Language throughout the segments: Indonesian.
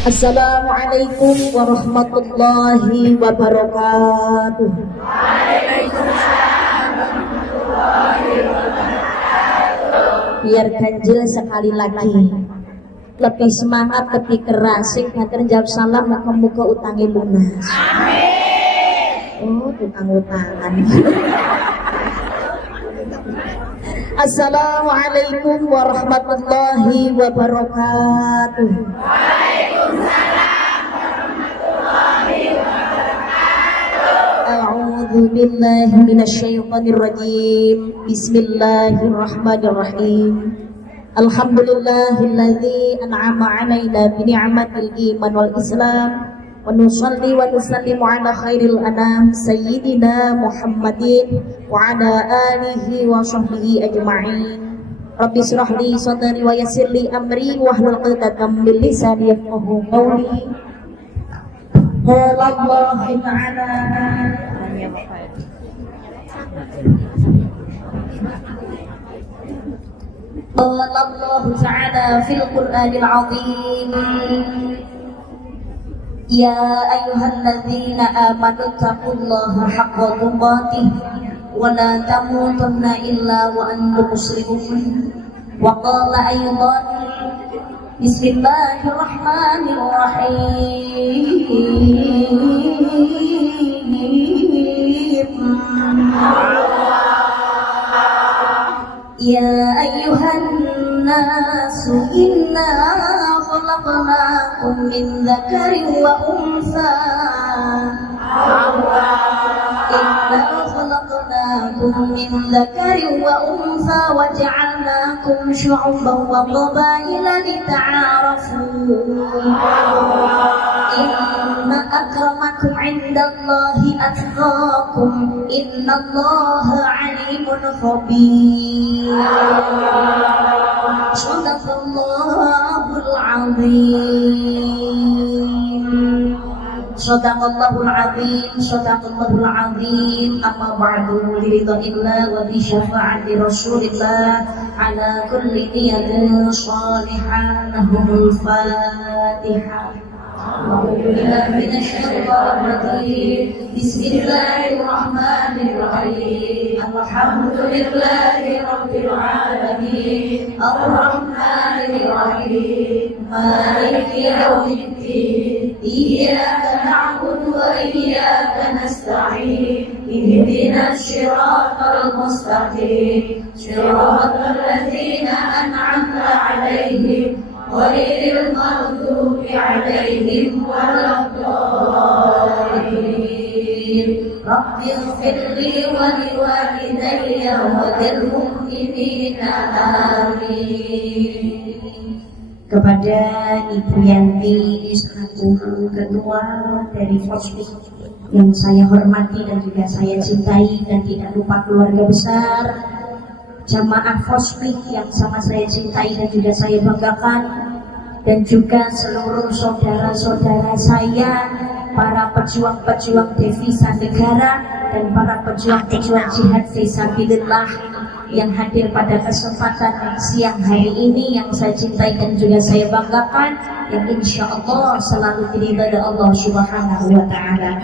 Assalamualaikum warahmatullahi wabarakatuh. Biar ganjil sekali lagi, lebih semangat, lebih keras. Sing ngaten jawab salam, muga-muga utange lunas. Amin. Oh, utang-utangan. Assalamualaikum warahmatullahi wabarakatuh. Waalaikumsalam warahmatullahi wabarakatuh. A'udzu billahi minasyaitonir rajim. Bismillahirrahmanirrahim. Alhamdulillahilladzi an'ama 'alaina bi ni'matil iman wal islam. Wa nusalli wa nusallimu ala khairil anam sayyidina Muhammadin wa ala alihi wa sahbihi ajma'in. Rabbi shrah li sadri wa yassir li amri wahlul 'uqdatam min lisani yafqahu qawli. Qala Allah ta'ala Qala Allah ta'ala fil Qur'anil 'azim. Ya ayyuhalladzina amanu taqullaha haqqa tuqatih wa la tamutunna illa wa antum muslimun. Wa qala aydan Bismillahirrahmanirrahim. Ya ayyuhan nasu inna khalaqnakum min dzakarin wa untha. Inna khalaqnakum min dzakarin wa untha wa ja'alnakum syu'uban wa qabaila lita'arafu. Inna akramakum 'indallahi atqakum. Innallaha 'alimun khabir. Shadaqallahul 'azim. Shadaqallahul 'azim. Shadaqallahul 'azim. Amma ba'du, liridhanillah wa bi syafa'ati Rasulillah ala kulli niyatin shalihah. Lahumul Fatihah. Bismillahirrahmanirrahim. Alhamdulillahi rabbil alamin. Ar-Rahmanirrahim. Maliki yaumiddin. Iyyaka na'budu wa iyyaka nasta'in. Ihdinas siratal mustaqim. Siratal ladzina an'amta 'alaihim ghairil maghdubi 'alaihim waladdallin. Rabbi ighfirli wa liwalidayya wa lil mu'minina amin. Kepada Ibu Yanti selaku ketua dari Fosbik yang saya hormati dan juga saya cintai, dan tidak lupa keluarga besar jamaah Fosbik yang sama saya cintai dan juga saya banggakan, dan juga seluruh saudara-saudara saya, para pejuang-pejuang devisa negara dan para pejuang-pejuang jihad fisabilillah yang hadir pada kesempatan siang hari ini, yang saya cintai dan juga saya banggakan, yang insya Allah selalu diridhai Allah Subhanahu wa Ta'ala.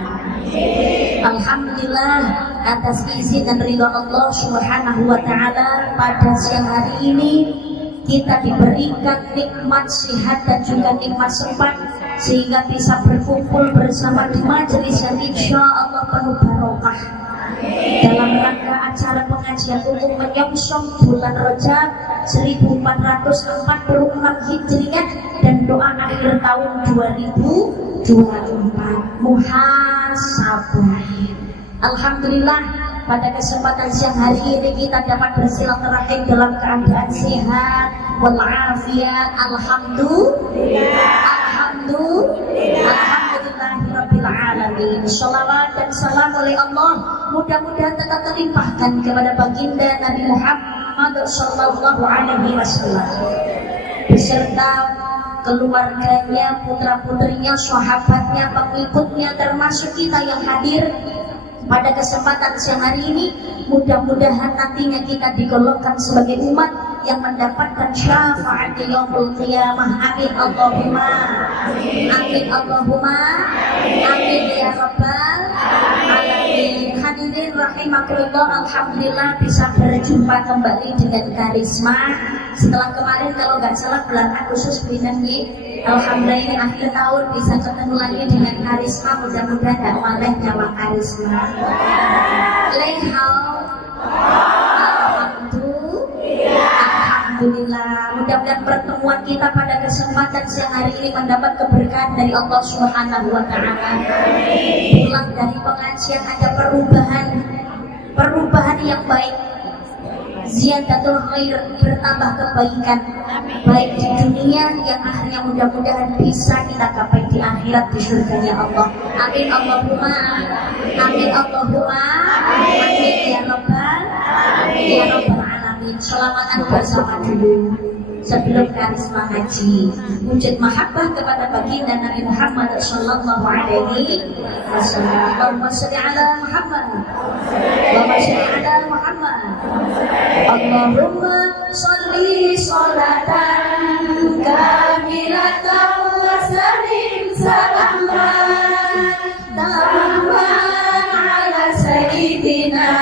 Alhamdulillah atas izin dan ridha Allah Subhanahu wa Ta'ala, pada siang hari ini kita diberikan nikmat sehat dan juga nikmat sempat sehingga bisa berkumpul bersama di majelis yang insya Allah penuh barokah dalam rangka acara pengajian umum menyongsong bulan Rajab 1444 Hijriah dan doa akhir tahun 2024 muhasabah. Alhamdulillah pada kesempatan siang hari ini kita dapat bersilaturahim dalam keadaan sehat walafiat. Alhamdulillahirabbil alamin. Shalawat dan salam oleh Allah mudah-mudahan tetap terlimpahkan kepada baginda Nabi Muhammad sallallahu alaihi wasallam beserta keluarganya, putra-putrinya, sahabatnya, pengikutnya, termasuk kita yang hadir pada kesempatan siang hari ini. Mudah-mudahan nantinya kita digolongkan sebagai umat yang mendapatkan syafaat di yaumul qiyamah. Amin Allahumma amin Allahumma amin ya rabbal alamin. Hadirin rahimakumullah, alhamdulillah bisa berjumpa kembali dengan Karisma setelah kemarin kalau nggak salah bulan Agustus binangi. Alhamdulillah ini akhir tahun bisa ketemu lagi dengan Karisma, mudah-mudahan tidak maleh nyawa Karisma. Alhamdulillah, mudah-mudahan pertemuan kita pada kesempatan siang hari ini mendapat keberkahan dari Allah Subhanahu wa Ta'ala. Pulang dari pengajian ada perubahan yang baik, ziyadatul khair, bertambah kebaikan baik di dunia yang akhirnya mudah-mudahan bisa kita capai di akhirat di surganya Allah. Amin Allahumma amin Allahumma amin ya rabbal alamin. Selamatan bersama dulu sebelum Karisma ngaji. Wujud mahabbah kepada baginda Nabi Muhammad sallallahu alaihi wasallam. Allahumma shalli ala Muhammad, Allahumma shalli ala Muhammad, Allahumma shalli sholatan kamilatan wa sallim salaman tamman ala sayyidina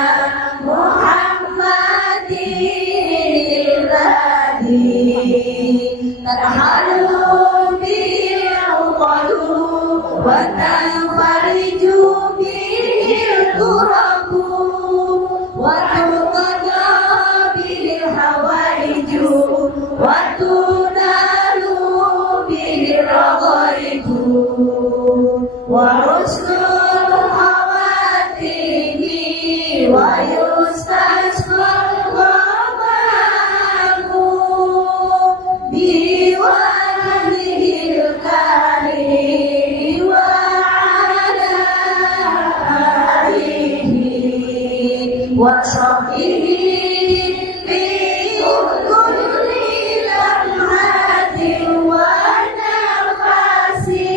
Muhammadin tarhalu bil qadu wa tanfariju bil turabu wa tuqada bil hawaiju wa tunalu bil raghaibu wa rusnul hawatimi wa yustasqal wa sahbihi fi kulli lamhatin wa nafasi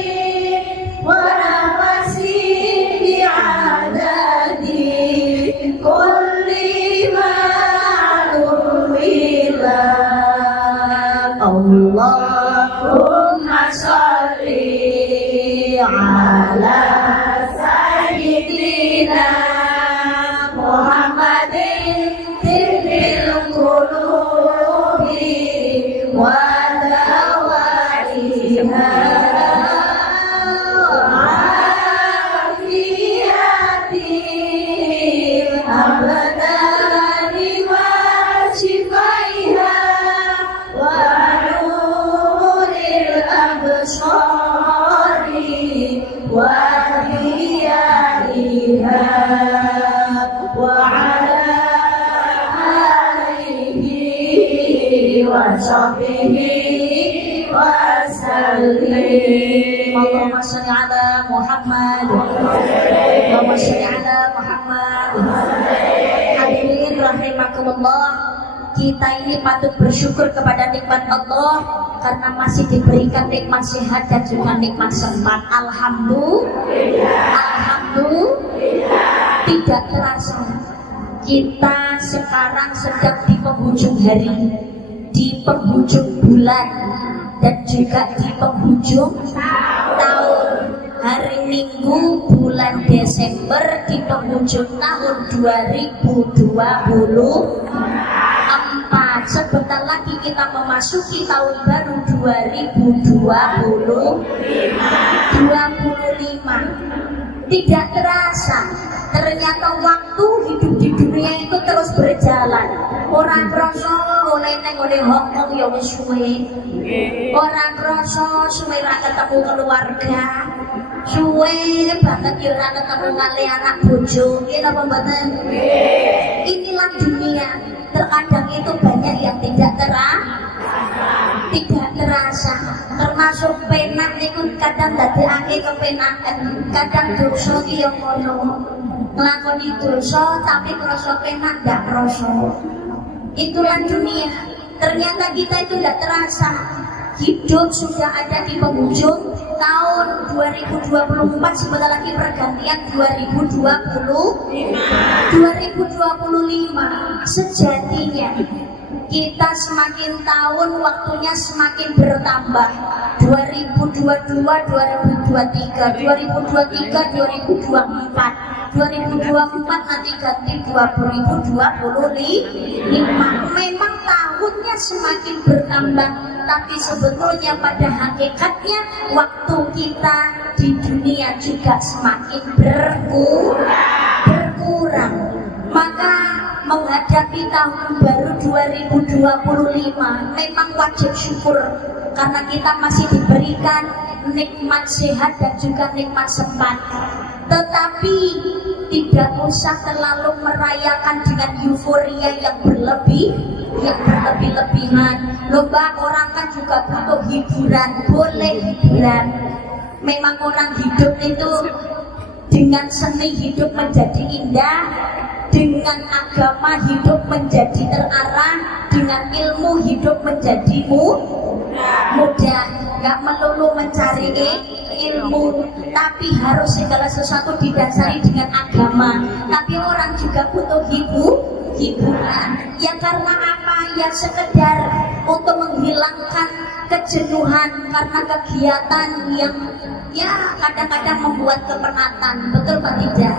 bi'adadi kulli ma'lumilah. Allahumma shalli ala sayyidina Muhammadin tibbil qulubi wa dawaiha afiyatil abdani wa shifaiha wa nuril absari wa hiyaiha sahbihi wa sallim. Allahumma shalli ala Muhammad, Allahumma shalli ala Muhammad. Hadirin rahimakumullah, kita ini patut bersyukur kepada nikmat Allah karena masih diberikan nikmat sehat dan juga nikmat sempat. Alhamdulillah. Tidak terasa kita sekarang sedang di penghujung hari, di penghujung bulan, dan juga di penghujung tahun. Hari Minggu bulan Desember di penghujung tahun 2024. Sebentar lagi kita memasuki tahun baru 2025. Tidak terasa, ternyata waktu hidup di dunia itu terus berjalan. Orang kroso oleh Hongkong ya wis suwe. Orang kroso suwe ra ketemu keluarga. Suwe banget ya ra ketemu kali anak bojo. Nggih napa mboten? Inilah dunia. Terkadang itu banyak yang tidak terasa. Termasuk penak niku kadang dadekake kepenakan. Kadang dosa ki ya ngono. Nglakoni dosa tapi krasa penak ndak krasa. Itulah dunia. Ternyata kita itu tidak terasa. Hidup sudah ada di penghujung tahun 2024. Sebentar lagi pergantian 2025. Sejatinya Kita semakin tahun waktunya semakin bertambah. 2022, 2023, 2023, 2024, 2024 nanti ganti 2025. Memang tahunnya semakin bertambah, tapi sebetulnya pada hakikatnya waktu kita di dunia juga semakin berkurang. Maka menghadapi tahun baru 2025 memang wajib syukur karena kita masih diberikan nikmat sehat dan juga nikmat sempat. Tetapi tidak usah terlalu merayakan dengan euforia yang berlebih-lebihan. Lomba orang kan juga butuh hiburan, boleh hiburan. Memang orang hidup itu dengan seni hidup menjadi indah, dengan agama hidup menjadi terarah, dengan ilmu hidup menjadi mudah. Gak melulu mencari ilmu, tapi harus segala sesuatu didasari dengan agama. Tapi orang juga butuh hiburan. Ya karena apa? Ya sekedar untuk menghilangkan kejenuhan karena kegiatan yang ya kadang-kadang membuat kepenatan. Betul Pak tidak?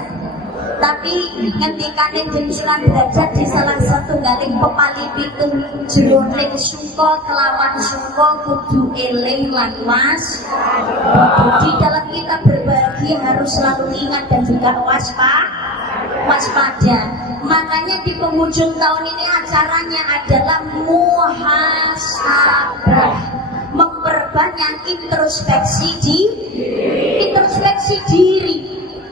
Tapi ketika jenengan derajat di salah satu galing pepali pitung jroning sungko kelawan sungko kudu eling lan di dalam kita berbagi harus selalu ingat dan juga waspada. Makanya di penghujung tahun ini acaranya adalah muhasabah, memperbanyak introspeksi diri.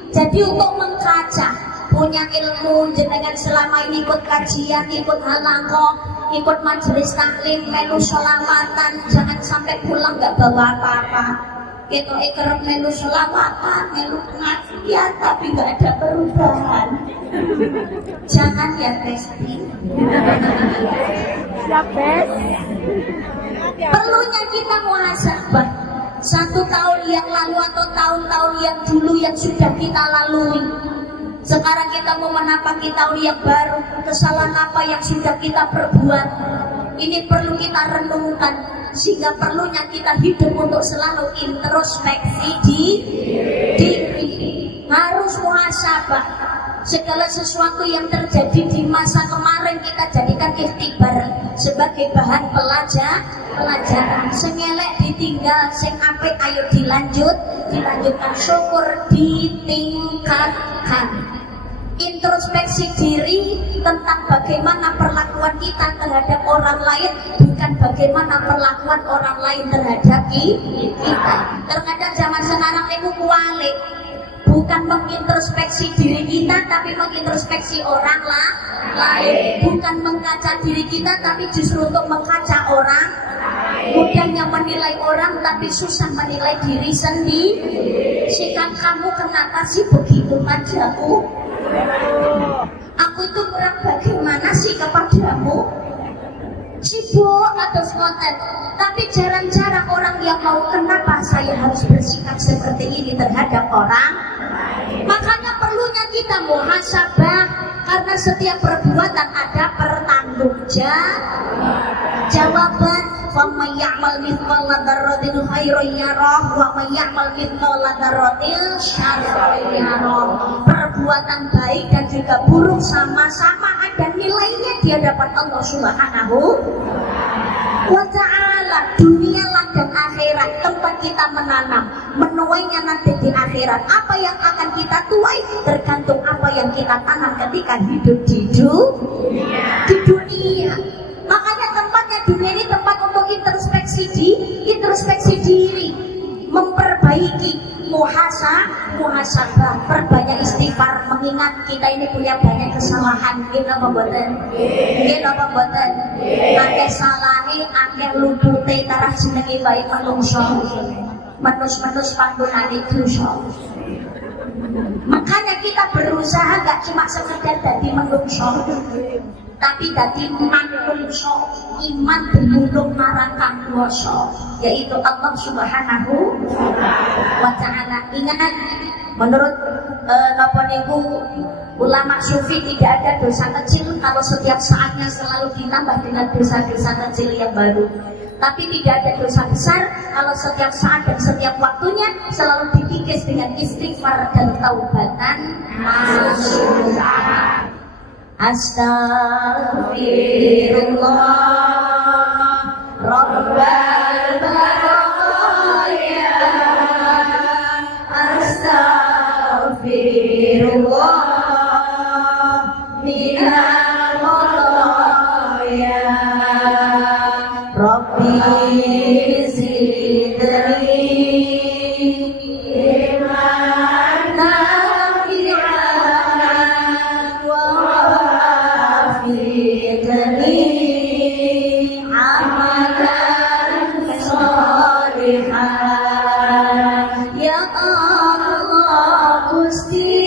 Jadi untuk mengkaca, punya ilmu jenengan selama ini ikut kajian, ikut halaqah, ikut majelis taklim, melu sholawatan, jangan sampai pulang nggak bawa apa-apa. Gitu kerap melu sholawatan, melu pengajian, tapi nggak ada perubahan. Jangan ya Besti. Perlunya kita muhasabah. 1 tahun yang lalu atau tahun-tahun yang dulu yang sudah kita lalui. Sekarang kita mau menapaki tahun yang baru. Kesalahan apa yang sudah kita perbuat? Ini perlu kita renungkan. Sehingga perlunya kita hidup untuk selalu introspeksi diri. Harus muhasabah. Segala sesuatu yang terjadi di masa kemarin kita jadikan ikhtibar sebagai bahan pelajaran. Sengelek ditinggal, sing apik ayo dilanjutkan, syukur ditingkatkan. Introspeksi diri tentang bagaimana perlakuan kita terhadap orang lain, bukan bagaimana perlakuan orang lain terhadap kita. Terkadang zaman sekarang itu kualik, bukan mengintrospeksi diri kita tapi mengintrospeksi orang lain, bukan mengkaca diri kita tapi justru untuk mengkaca orang. Mudahnya menilai orang tapi susah menilai diri sendiri. Sikap kamu kenapa sih begitu padaku? Aku itu kurang bagaimana sih kepadamu? Sibuk atau konten, tapi jarang-jarang orang yang mau kenapa saya harus bersikap seperti ini terhadap orang. Makanya perlunya kita muhasabah, karena setiap perbuatan ada pertanggungjawaban. Wa may ya'mal mithqala dzarratin khairan yarah wa may ya'mal mithqala dzarratin syarran yarah. Perbuatan baik dan juga buruk sama-sama ada nilainya di hadapan Allah Subhanahu wa ta'ala. Dunia dan akhirat tempat kita menanam, menuainya nanti di akhirat. Apa yang akan kita tuai tergantung apa yang kita tanam ketika hidup di dunia. Makanya tempatnya dunia ini tempat untuk introspeksi diri, memperbaiki, muhasabah, perbanyak istighfar, mengingat kita ini punya banyak kesalahan. Nggih napa mboten? Akeh salahe, akeh lupute tarah jenenge bae manungsa. Menus-menus panggonane dosa. Makanya kita berusaha gak cuma sekedar dadi manungsa, tapi dadi manungsa iman binulung marang kuwasa, yaitu Allah Subhanahu wa ta'ala. Ingat, menurut napa niku Ulama sufi tidak ada dosa kecil kalau setiap saatnya selalu ditambah dengan dosa-dosa kecil yang baru. Tapi tidak ada dosa besar kalau setiap saat dan setiap waktunya selalu dikikis dengan istighfar dan taubatan nasuha. Astaghfirullah Rabbal baraya. Astaghfirullah minal khataya. Rabbi zidni ilman nafi'an wa wafiqni amalan sholihan. Ya Allah Gusti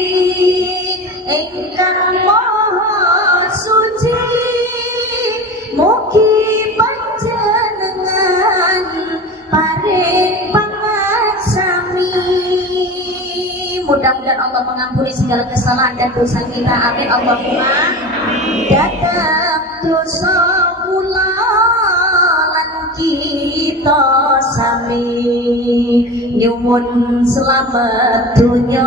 ingkang maha suci, mugi panjenengan paring pangaksami. Mudah-mudahan Allah mengampuni segala kesalahan dan dosa kita. Amin Allahumma. Datang dosa kula lan kita sami, nyuwun selamat dunya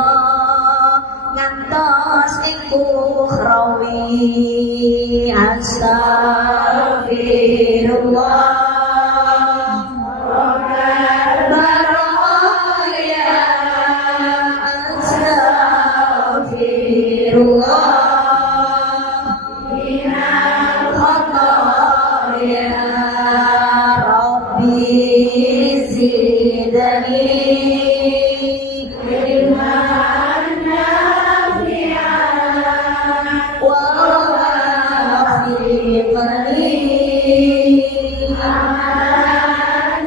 ngantos ing ukhrawi. Astaghfirullah Rabbal baraya. Astaghfirullah minal khataya. Rabbi zidni ilman nafi'an wa wafiqni amalan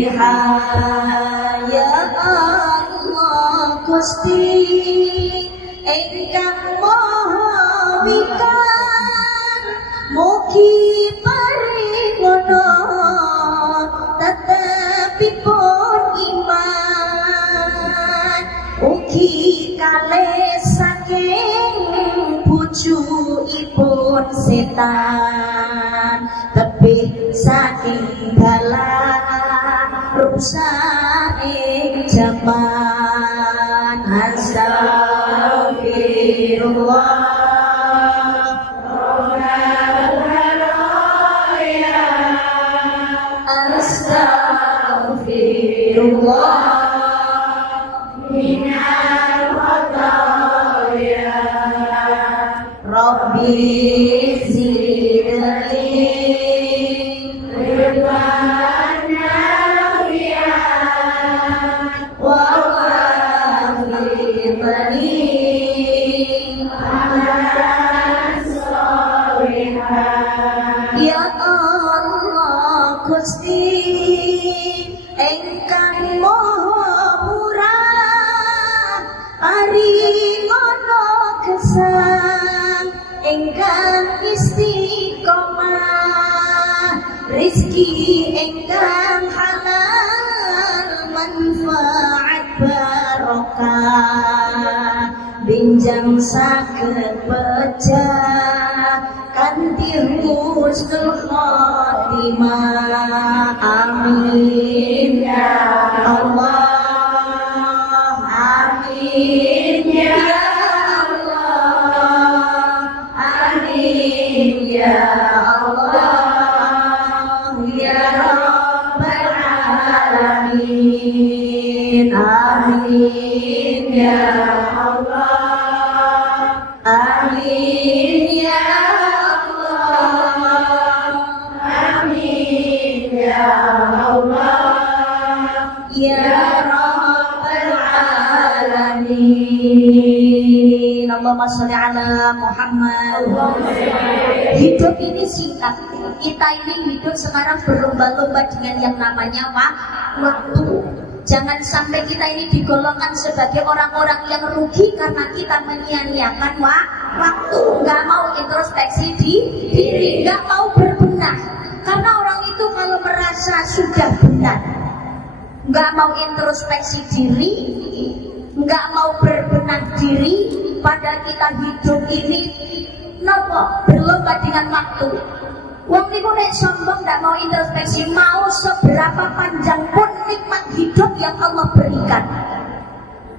sholihan. Ya Allah Gusti ingkang maha wikan, mugi paringono tetepipun iman, ugi kalih saking bujuipun setan, tebih saking dalan rusak ing jaman. Astaghfirullah Rabbal baraya. Astaghfirullah minal khataya. Rabbi zidni ilman nafi'an wa wafiqni amalan sholihan. Ya Allah Gusti ingkang maha murah, paringono gesang ingkang istiqomah, rizki ingkang halal manfaat barokah, binjang saged pecah kanthi husnul khotimah. Amin ya Allah. Amin ya Allah. Amin ya Allah ya Rabbal alamin. Amin ya Allah. Amin ya Allah. Amin ya Allah ya Rabbal alamin. Allahumma sholli ala Muhammad. Hidup ini singkat. Kita ini hidup sekarang berlomba-lomba dengan yang namanya waktu. Jangan sampai kita ini digolongkan sebagai orang-orang yang rugi karena kita menyia-nyiakan waktu, nggak mau introspeksi diri, nggak mau berbenah. Karena orang itu kalau merasa sudah benar, nggak mau introspeksi diri, nggak mau berbenah diri pada kita hidup ini nopo berlomba dengan waktu. Wong niku nek sombong nggak mau introspeksi, mau seberapa panjang pun nikmat hidup yang Allah berikan,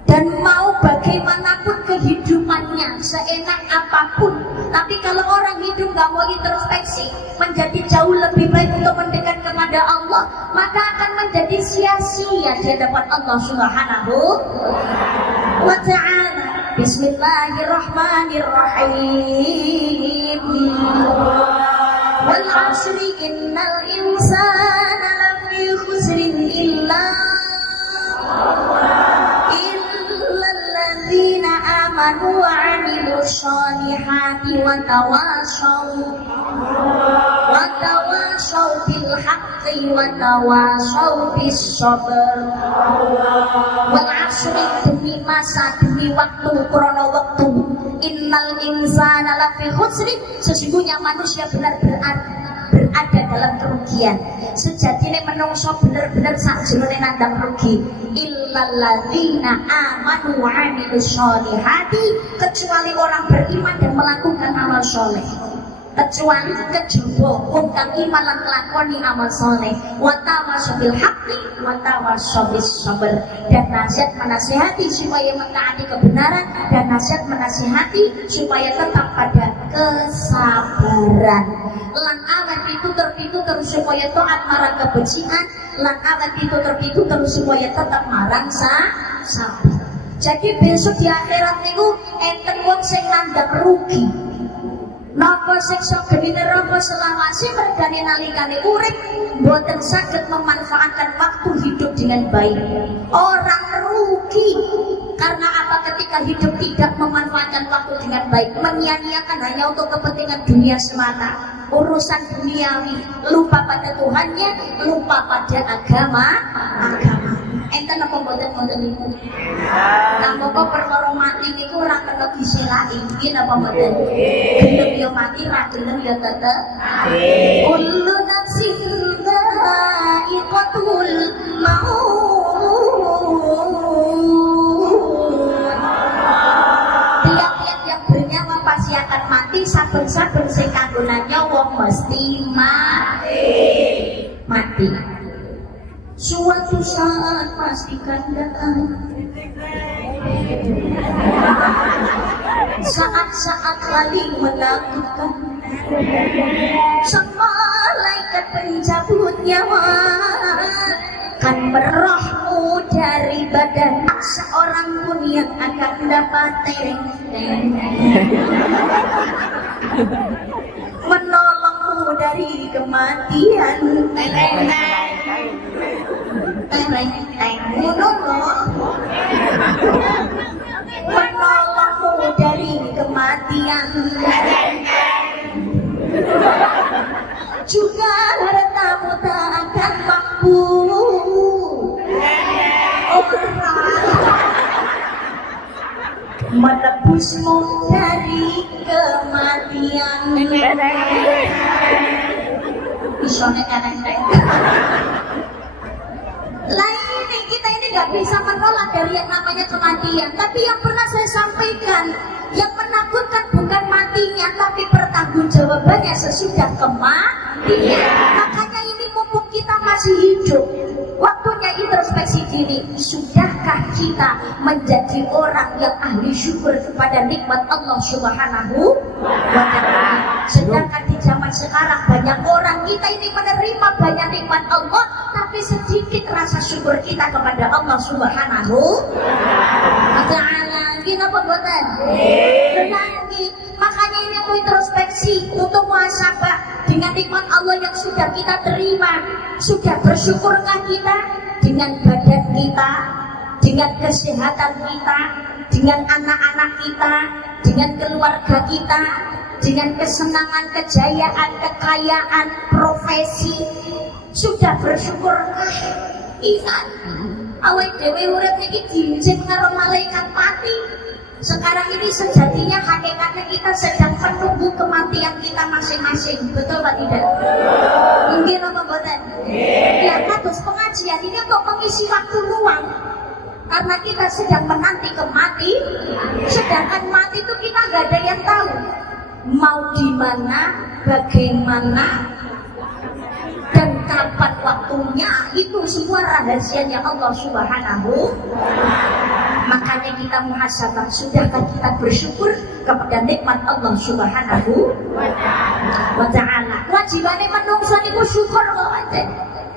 dan mau bagaimanapun kehidupannya, seenak apapun. Tapi kalau orang hidup nggak mau introspeksi, menjadi jauh lebih baik untuk mendekat kepada Allah, maka akan menjadi sia-sia di hadapan Allah Subhanahu wa ta'ala. Bismillahirrahmanirrahim. Wal 'ashri innal insana lafi khusrin illa alladzina amanu wa 'amilus shalihati wa tawashaw bil haqqi wa tawashaw bis sabr. Wal 'ashri, demi masa, demi waktu, krono waktu. Innal insana lafi khusrin, sesungguhnya manusia benar-benar berada dalam kerugian. Sejatinya menungso benar-benar sakjroning nandang rugi. Illal ladzina amanu wa 'amilus shalihati, kecuali orang beriman dan melakukan amal soleh. Kecuali kejaba wong kang iman lan nglakoni amal soleh. Wa tawassaw bil haqqi wa tawassaw bis sabr, dan nasihat menasihati supaya mentaati kebenaran, dan nasihat menasihati supaya tetap pada kesabaran. Lan awet itu terus supaya taat marang kebencian, lan awet itu terus supaya tetap marang sabar. Jadi besok di akhirat niku enten wong sing nandang rugi. Napa siksa geni neraka selawase mergane nalikane urip boten saged memanfaatkan waktu hidup dengan baik. Orang rugi karena apa? Ketika hidup tidak memanfaatkan waktu dengan baik, menyia-nyiakan hanya untuk kepentingan dunia semata, urusan duniawi, lupa pada Tuhannya, lupa pada agama. Enten apa mboten niku? Kamu kok perkara mati niku ora kena diselaki, nggih napa mboten? Gelem yo mati, ra gelem yo tetep mati. Kullu nafsin dha'iqatul maut. Tiap-tiap yang bernyawa pasti akan mati, saben-saben sing kanggonan nyawa mesti mati. Suatu saat pastikan datang saat-saat paling menakutkan, sang malaikat pencabut nyawa kan merohmu dari badan, seorang pun yang akan dapat menolongmu dari kematian. Menolongmu dari kematian, juga hartamu tak akan mampu menebusmu dari kematian. Isone karek-karek. Lain kita ini nggak bisa menolak dari yang namanya kematian. Tapi yang pernah saya sampaikan, yang menakutkan bukan matinya, tapi pertanggungjawabannya sesudah kematian. Makanya ini mumpung kita masih hidup, waktunya introspeksi diri. Sudahkah kita menjadi orang yang ahli syukur kepada nikmat Allah Subhanahu wa ta'ala? Sedangkan di zaman sekarang banyak orang, kita ini menerima banyak nikmat Allah, tapi sedikit rasa syukur kita kepada Allah Subhanahu wa ta'ala. Gini apa buatan? Makanya ini untuk introspeksi, untuk muhasabah dengan nikmat Allah yang sudah kita terima. Sudah bersyukurkah kita dengan badan kita, dengan kesehatan kita, dengan anak-anak kita, dengan keluarga kita, dengan kesenangan, kejayaan, kekayaan, profesi? Sudah bersyukurkah? Ingat, awal dewe urip niki diincin karo malaikat mati. Sekarang ini sejatinya hakikatnya kita sedang menunggu kematian kita masing-masing. Betul Pak tidak? Mungkin apa boten? Ya, kados pengajian ini untuk mengisi waktu luang. Karena kita sedang menanti kematian, sedangkan mati itu kita nggak ada yang tahu mau di mana, bagaimana, dan kapan waktunya. Itu semua rahasianya Allah Subhanahu. Makanya kita muhasabah, sudahkah kita bersyukur kepada nikmat Allah Subhanahu wa ta'ala. Kewajibannya menungso niku syukur kok.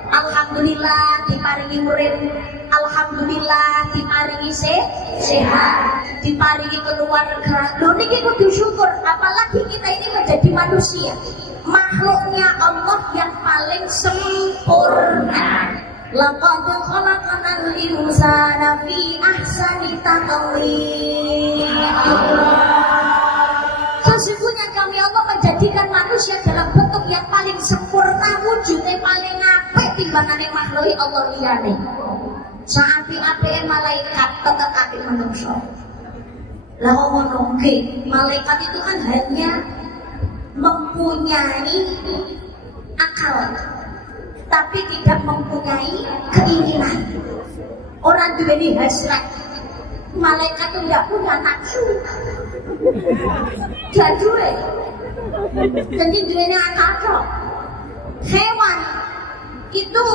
Alhamdulillah diparingi urip, alhamdulillah diparingi sehat, diparingi keluarga. Lho niki kudu syukur, apalagi kita ini menjadi manusia, makhluknya Allah yang paling sempurna. Laqad khalaqnal insana fi ahsani taqwim. Sesungguhnya kami Allah menjadikan manusia dalam bentuk yang paling sempurna, wujudnya paling apik timbangane makhluk Allah liyane. Saapi-apike malaikat tetep apik manusia. Lah ngono nggih, malaikat itu kan hanya mempunyai akal, tapi tidak mempunyai keinginan. Orang duweni hasrat. Malaikat itu tidak punya nafsu. Jadule. Jadi duweni akal. Hewan itu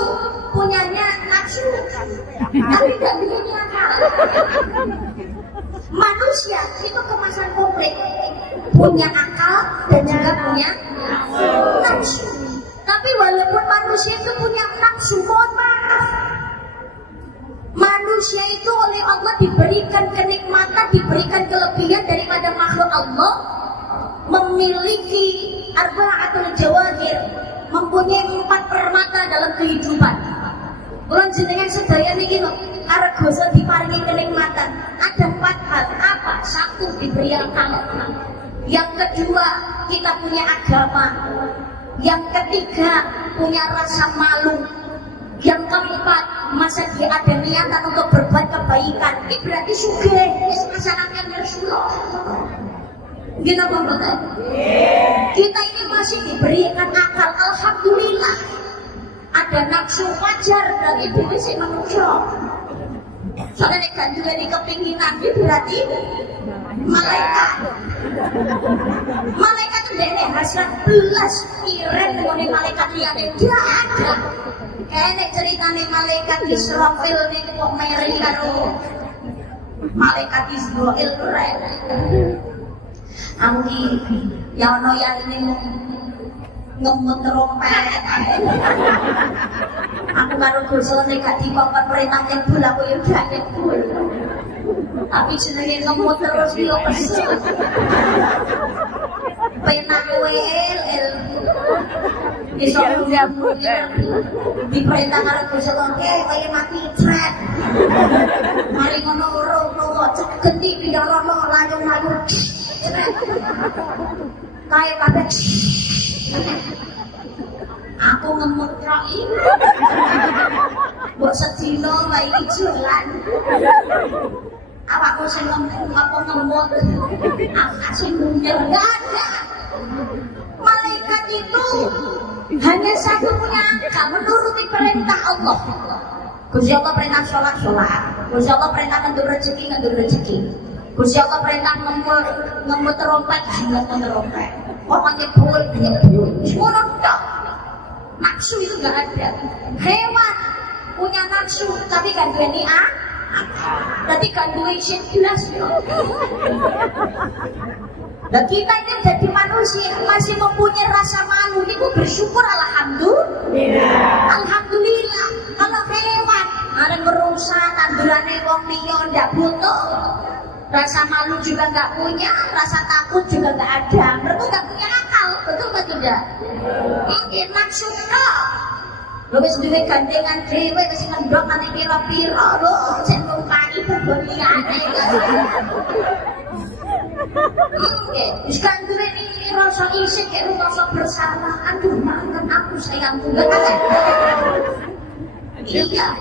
punyanya nafsu, tapi tidak duweni akal. Manusia itu kemasan komplit, punya akal dan juga punya nafsu. Tapi walaupun manusia itu punya nafsu, mohon maaf, manusia itu oleh Allah diberikan kenikmatan, diberikan kelebihan daripada makhluk Allah, memiliki arba'atul jawahir, mempunyai 4 permata dalam kehidupan. Bulan jenengan sedaya niki lho, arep goso diparingi kenikmatan. Ada 4 hal. Apa? 1, diberi akal. Yang kedua, kita punya agama. Yang ketiga, punya rasa malu. Yang keempat, masa dia ada niatan untuk berbuat kebaikan. Ini berarti sugih, masyarakat Rasulullah. Gila betul? Kita ini masih diberikan akal, alhamdulillah. Ada nafsu wajar dari diri si manusia. Soalnya kan juga di kepinginan, ini berarti malaikat. Malaikat itu dene hasrat belas iren dengan malaikat liane tidak ada. Kayaknya ceritanya malaikat Israfil ini kok meri karo malaikat Israel keren. Anggi yang ono yang ini ngemut trompet. Aku baru gosone gak dikongkon perintah nyebul, aku ya gak nyebul. Tapi jenenge ngemut terus yo kesel. Penak WL. Iso diperintah karo gosone kaya mati tret. Mari ngono ora genti pindorono layung-layung. Kayak kabeh. Aku ngemut kok iki. Mbok sedina wae iki jualan. Awakku sing ngemut. Aku sing mundur enggak ada. Malaikat itu hanya satu punya akal, menuruti perintah Allah. Gusti Allah perintah sholat. Gusti Allah perintah ngendur rezeki. Gusti Allah perintah ngemut trompet. Orang nyebul. Semua enggak. Nafsu itu enggak ada. Hewan punya nafsu, tapi kan duweni berarti kan duwe sing jelas. Dan kita ini jadi manusia masih mempunyai rasa malu. Ini bersyukur alhamdulillah. Alhamdulillah. Kalau hewan ada merusak tandurane wong liya ndak butuh. Rasa malu juga nggak punya, rasa takut juga nggak ada. Mereka nggak punya akal, betul nggak tidak? Mungkin nafsu kok. Lo wis duwe gandengan dhewe wis ngendok nanti pira-pira lho, sing ngungkani berboliane. Oke, sekarang duwe ini rasa isik, rasa bersama. Aduh, maafkan aku sayang tunggal. Iya,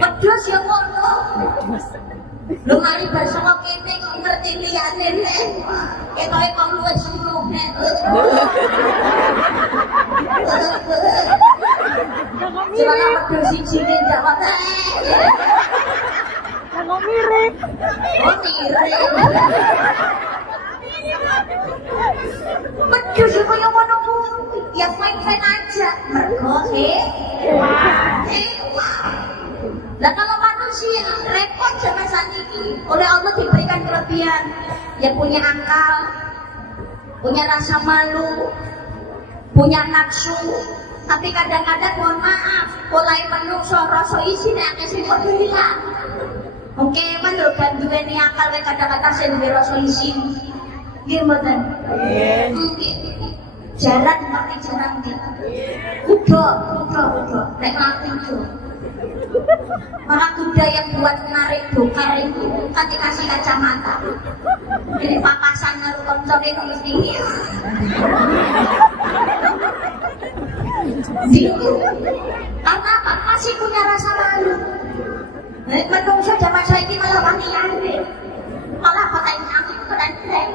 pedus ya ngono. Lu mari bersama kene kok ngerti liyane nek. Ketoke kok luwes suruh nek. Coba pedus siji jawab. Oh tirik. Betul sih kaya ngono kuwi. Ya fine-fine aja. Mergo Lah kalau manusia repot sama saniki. Oleh Allah diberikan kelebihan. Yang punya akal, punya rasa malu, punya nafsu. Tapi kadang-kadang mohon maaf, mulai menungso rasa isine akeh sing kok hilang. Oke, man lho kan duweni akal kae kata-kata sing duwe rasa isin. Nggih mboten? Nggih. Jalan pakai jalan gitu. Kuda. Nek mlaku kuda. Maka kuda yang buat menarik dokar itu kan dikasih kacamata. Jadi papasan karo koncone kok mesti gitu. Karena apa? Masih punya rasa malu. Menungso zaman saiki malah wangi-wangi. Malah pakai kaki keren-keren.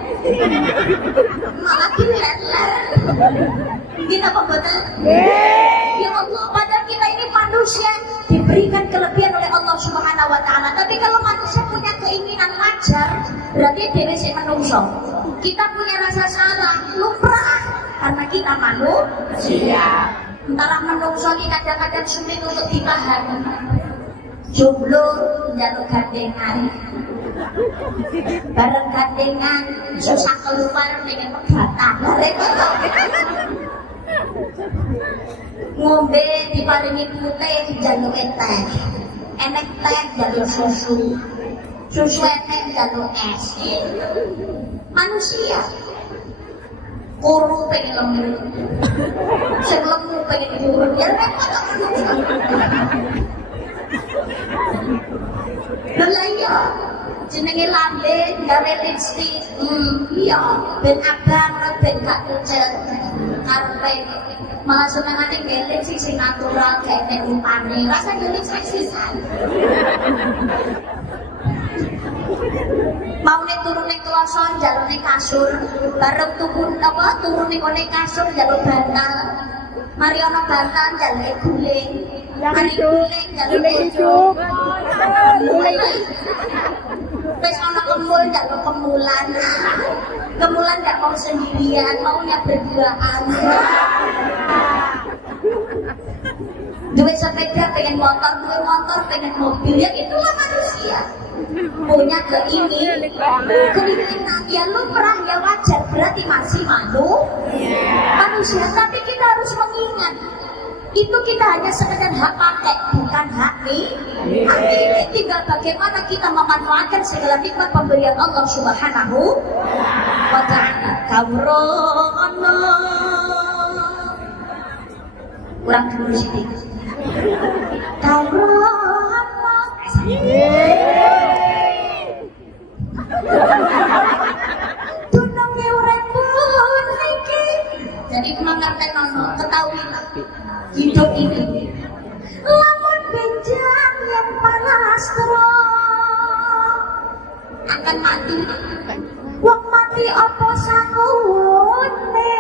Malah diler-ler. Gitu apa betul? Ya Allah, padahal kita ini manusia diberikan kelebihan oleh Allah Subhanahu wa taala. Tapi kalau manusia punya keinginan wajar, berarti dhewe sing menungso. Kita punya rasa salah, lumrah karena kita manusia. Antara menungso ini kadang-kadang sulit untuk dipahami. Jomblo njaluk gandengan. Bareng gandengan susah keluar pengen pegatan. Ngombe diparingi putih njaluk teh. Enek teh njaluk susu. Susu enek njaluk es. Manusia kuru pengen lemu. Sing lemu pengen kuru. Ya repot kok manusia. Lah iya, jenenge lambe gawe lipstik. Iya, ben abang ben gak kucel. Karepe malah senengane gawe lipstik sing natural gawe umpane. Rasa lipstik sisan. Mau nek turun ning kloso jalune kasur, bareng turun ning kasur jaluk bantal. Mari ana bantal jaluk guling. Mari guling jaluk ujug. Wis ana kemul jaluk kemulan. Kemulan gak mau sendirian, maunya berduaan. Duit sepeda pengen motor, duit motor pengen mobil. Ya itulah manusia. Punya keinginan, ya lumrah, ya wajar, berarti masih manusia. Tapi kita harus mengingat, itu kita hanya sekedar hak pakai, bukan hak milik. Tinggal bagaimana kita memanfaatkan segala nikmat pemberian Allah Subhanahu wa ta'ala. Kaurono kurang dulu sini. Tunange uripun iki. Jadi mengerti nono, ketahui hidup ini. Lamun benjang yang panas akan mati. Wong mati apa sangune?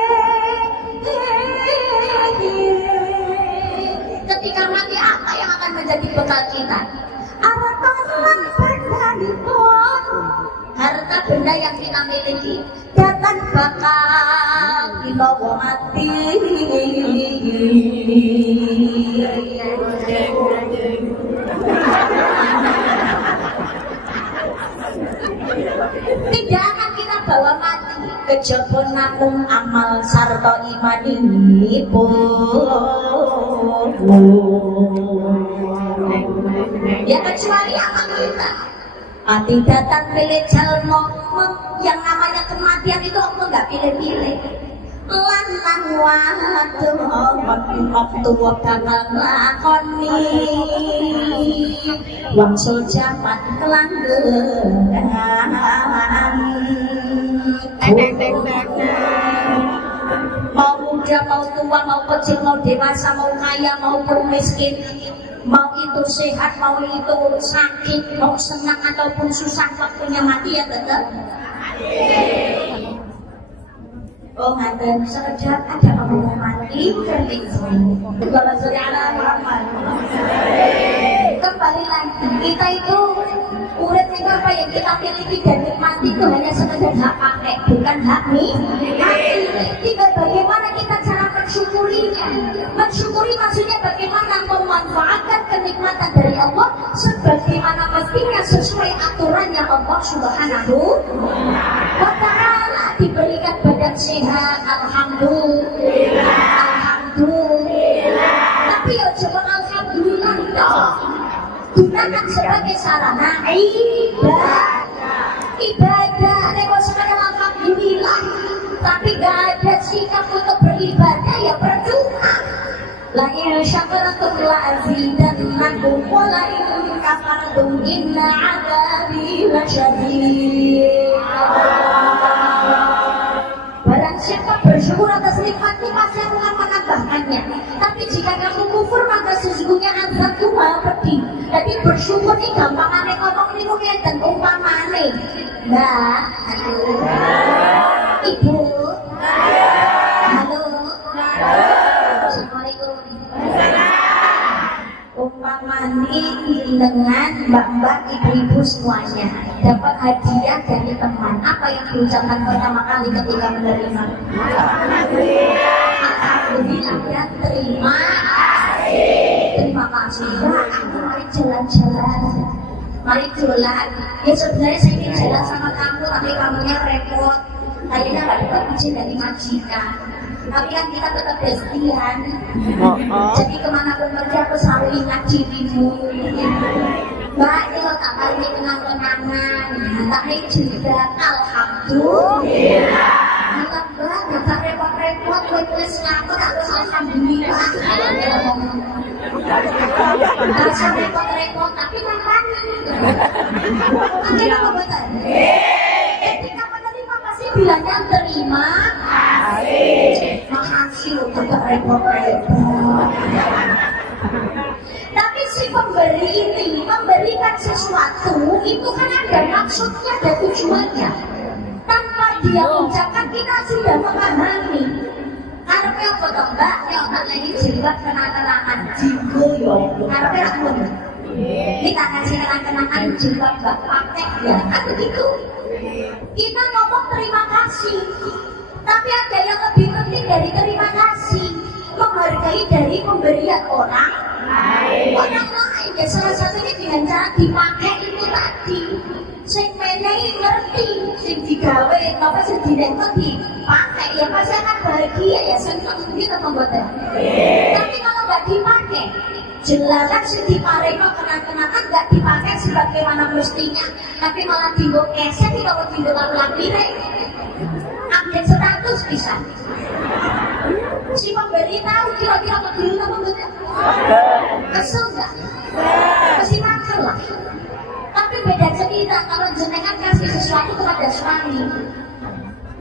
Ketika mati apa yang akan menjadi bekal kita? Harta benda yang kita miliki datang bakal dibawa mati. Tidak akan kita bawa mati, kejaba namung amal sarta imanipun. Ya kecuali amal kita. Mati datang pilih jalmo, yang namanya kematian itu Allah nggak pilih-pilih. Lantang waduh, waktu bakal lakoni. Wangsul jaman kelanggengan. Mau muda, mau tua, mau kecil, mau dewasa, mau kaya, maupun miskin. Mau itu sehat, mau itu sakit, mau senang ataupun susah, waktunya mati ya betul. Oh ngaten sekedar ada orang mati terlingkung. Kalau saudara Muhammad. Kembali lagi kita itu urip ning apa yang kita miliki dan nikmati itu hanya sekedar hak pakai, bukan hak miliki. Bagaimana kita cara mensyukurinya? Mensyukuri maksudnya bagaimana memanfaatkan kenikmatan dari Allah sebagaimana mestinya sesuai aturannya Allah Subhanahu wa Ta'ala. Diberikan badan sehat, alhamdulillah, alhamdulillah. Tapi ya coba alhamdulillah toh. Gunakan sebagai sarana ibadah. Lewat sekarang alhamdulillah, tapi gak ada sikap untuk beribadah ya percuma. La in syakartum la azidannakum wa la in kafartum inna 'adzabi lasyadid. Barang siapa bersyukur atas nikmatku pasti aku akan menambahkannya. Tapi jika kamu kufur maka sesungguhnya azabku malah pedih. Jadi bersyukur ini gampangane ngomong niku ngeten umpamane. Mbak, Ibu, halo, Assalamualaikum. Umpamane dengan mbak-mbak, ibu-ibu semuanya dapat hadiah dari teman, apa yang diucapkan pertama kali ketika menerima? Alhamdulillah ya, terima kasih. Wah, mari jalan-jalan, mari jalan. Ya sebenarnya saya ingin jalan sama kamu, tapi kamunya repot. Kayaknya nggak dapat izin dari majikan. Tapi kan kita tetap bestian. Jadi kemanapun pergi aku selalu ingat dirimu. Mbak, kalau tak kali kenang-kenangan, tapi juga alhamdulillah. Mbak, nggak repot-repot, tulis ngaku, aku alhamdulillah. Nggak usah repot-repot, tapi makanya. Akhirnya apa betul? Ketika menerima pasti bilangnya terima kasih. Makasih untuk gak repot-repot. Tapi si pemberi ini memberikan sesuatu itu kan ada maksudnya dan tujuannya. Tanpa dia ucapkan kita sudah memahami. Karena apa toh Mbak? Ya tak lagi jilbab kenang-kenangan jigo yo. Karena apa? Kita kasih kenang-kenangan jilbab Mbak pakai ya. Kan begitu. Kita ngomong terima kasih. Tapi ada yang lebih penting dari terima kasih, menghargai dari pemberian orang lain. Ya salah satunya dengan cara dipakai itu tadi. Sing menehi ngerti, sing digawe, apa sing direngkot dipakai, ya pasti akan bahagia ya senang gitu membuatnya. Tapi kalau nggak dipakai, jelas sing dipareno kenang-kenangan nggak dipakai sebagaimana mestinya, tapi malah tinggal keset, kalau tinggal lalu-lalu update status bisa. Si pemberi tahu kira-kira pemberi apa enggak? Kesel enggak? Pasti nakal lah. Tapi beda cerita kalau jenengan kasih sesuatu kepada suami.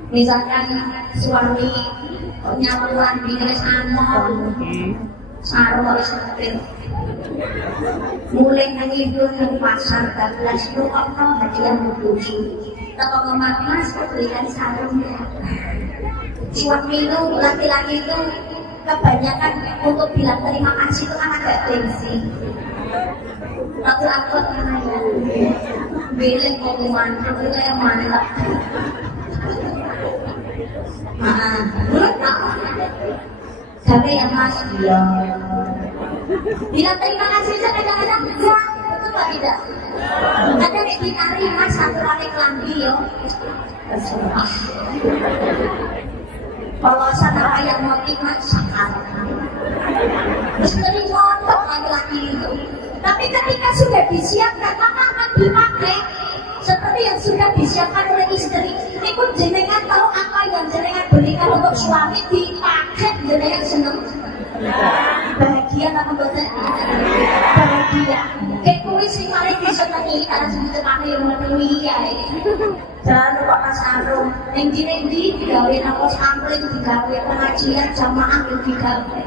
Misalkan suami nyalon lambi nulis anak, sarung harus ngetir. Mulai ngidul di pasar 12 itu ono hadiah mudusi. Kalau ngomong mas, belikan sarung ya. Suami itu, laki-laki itu kebanyakan untuk bilang terima kasih itu kan agak gengsi. Waktu angkot mana ya? Bilih ngomongan, itu yang mantap. Tapi yang mas, iya. Bilang terima kasih kadang-kadang enggak, betul nggak tidak? Ada yang dicari mas satu kali kelambi yo. Polosan apa yang motif mas sakar. Misteri ngotot laki-laki itu. Tapi ketika sudah disiapkan maka akan dipakai seperti yang sudah disiapkan oleh istri. Ini pun jenengan tahu apa yang jenengan berikan untuk suami dipakai jenengan seneng. Bahagia apa betul? Bahagia. Kayak kuwi sing paling disenengi karena sebetulnya kami yang menemui ya. Jangan lupa pas sarung. Endi digawe nang sampling digawe pengajian jamaah yo digawe.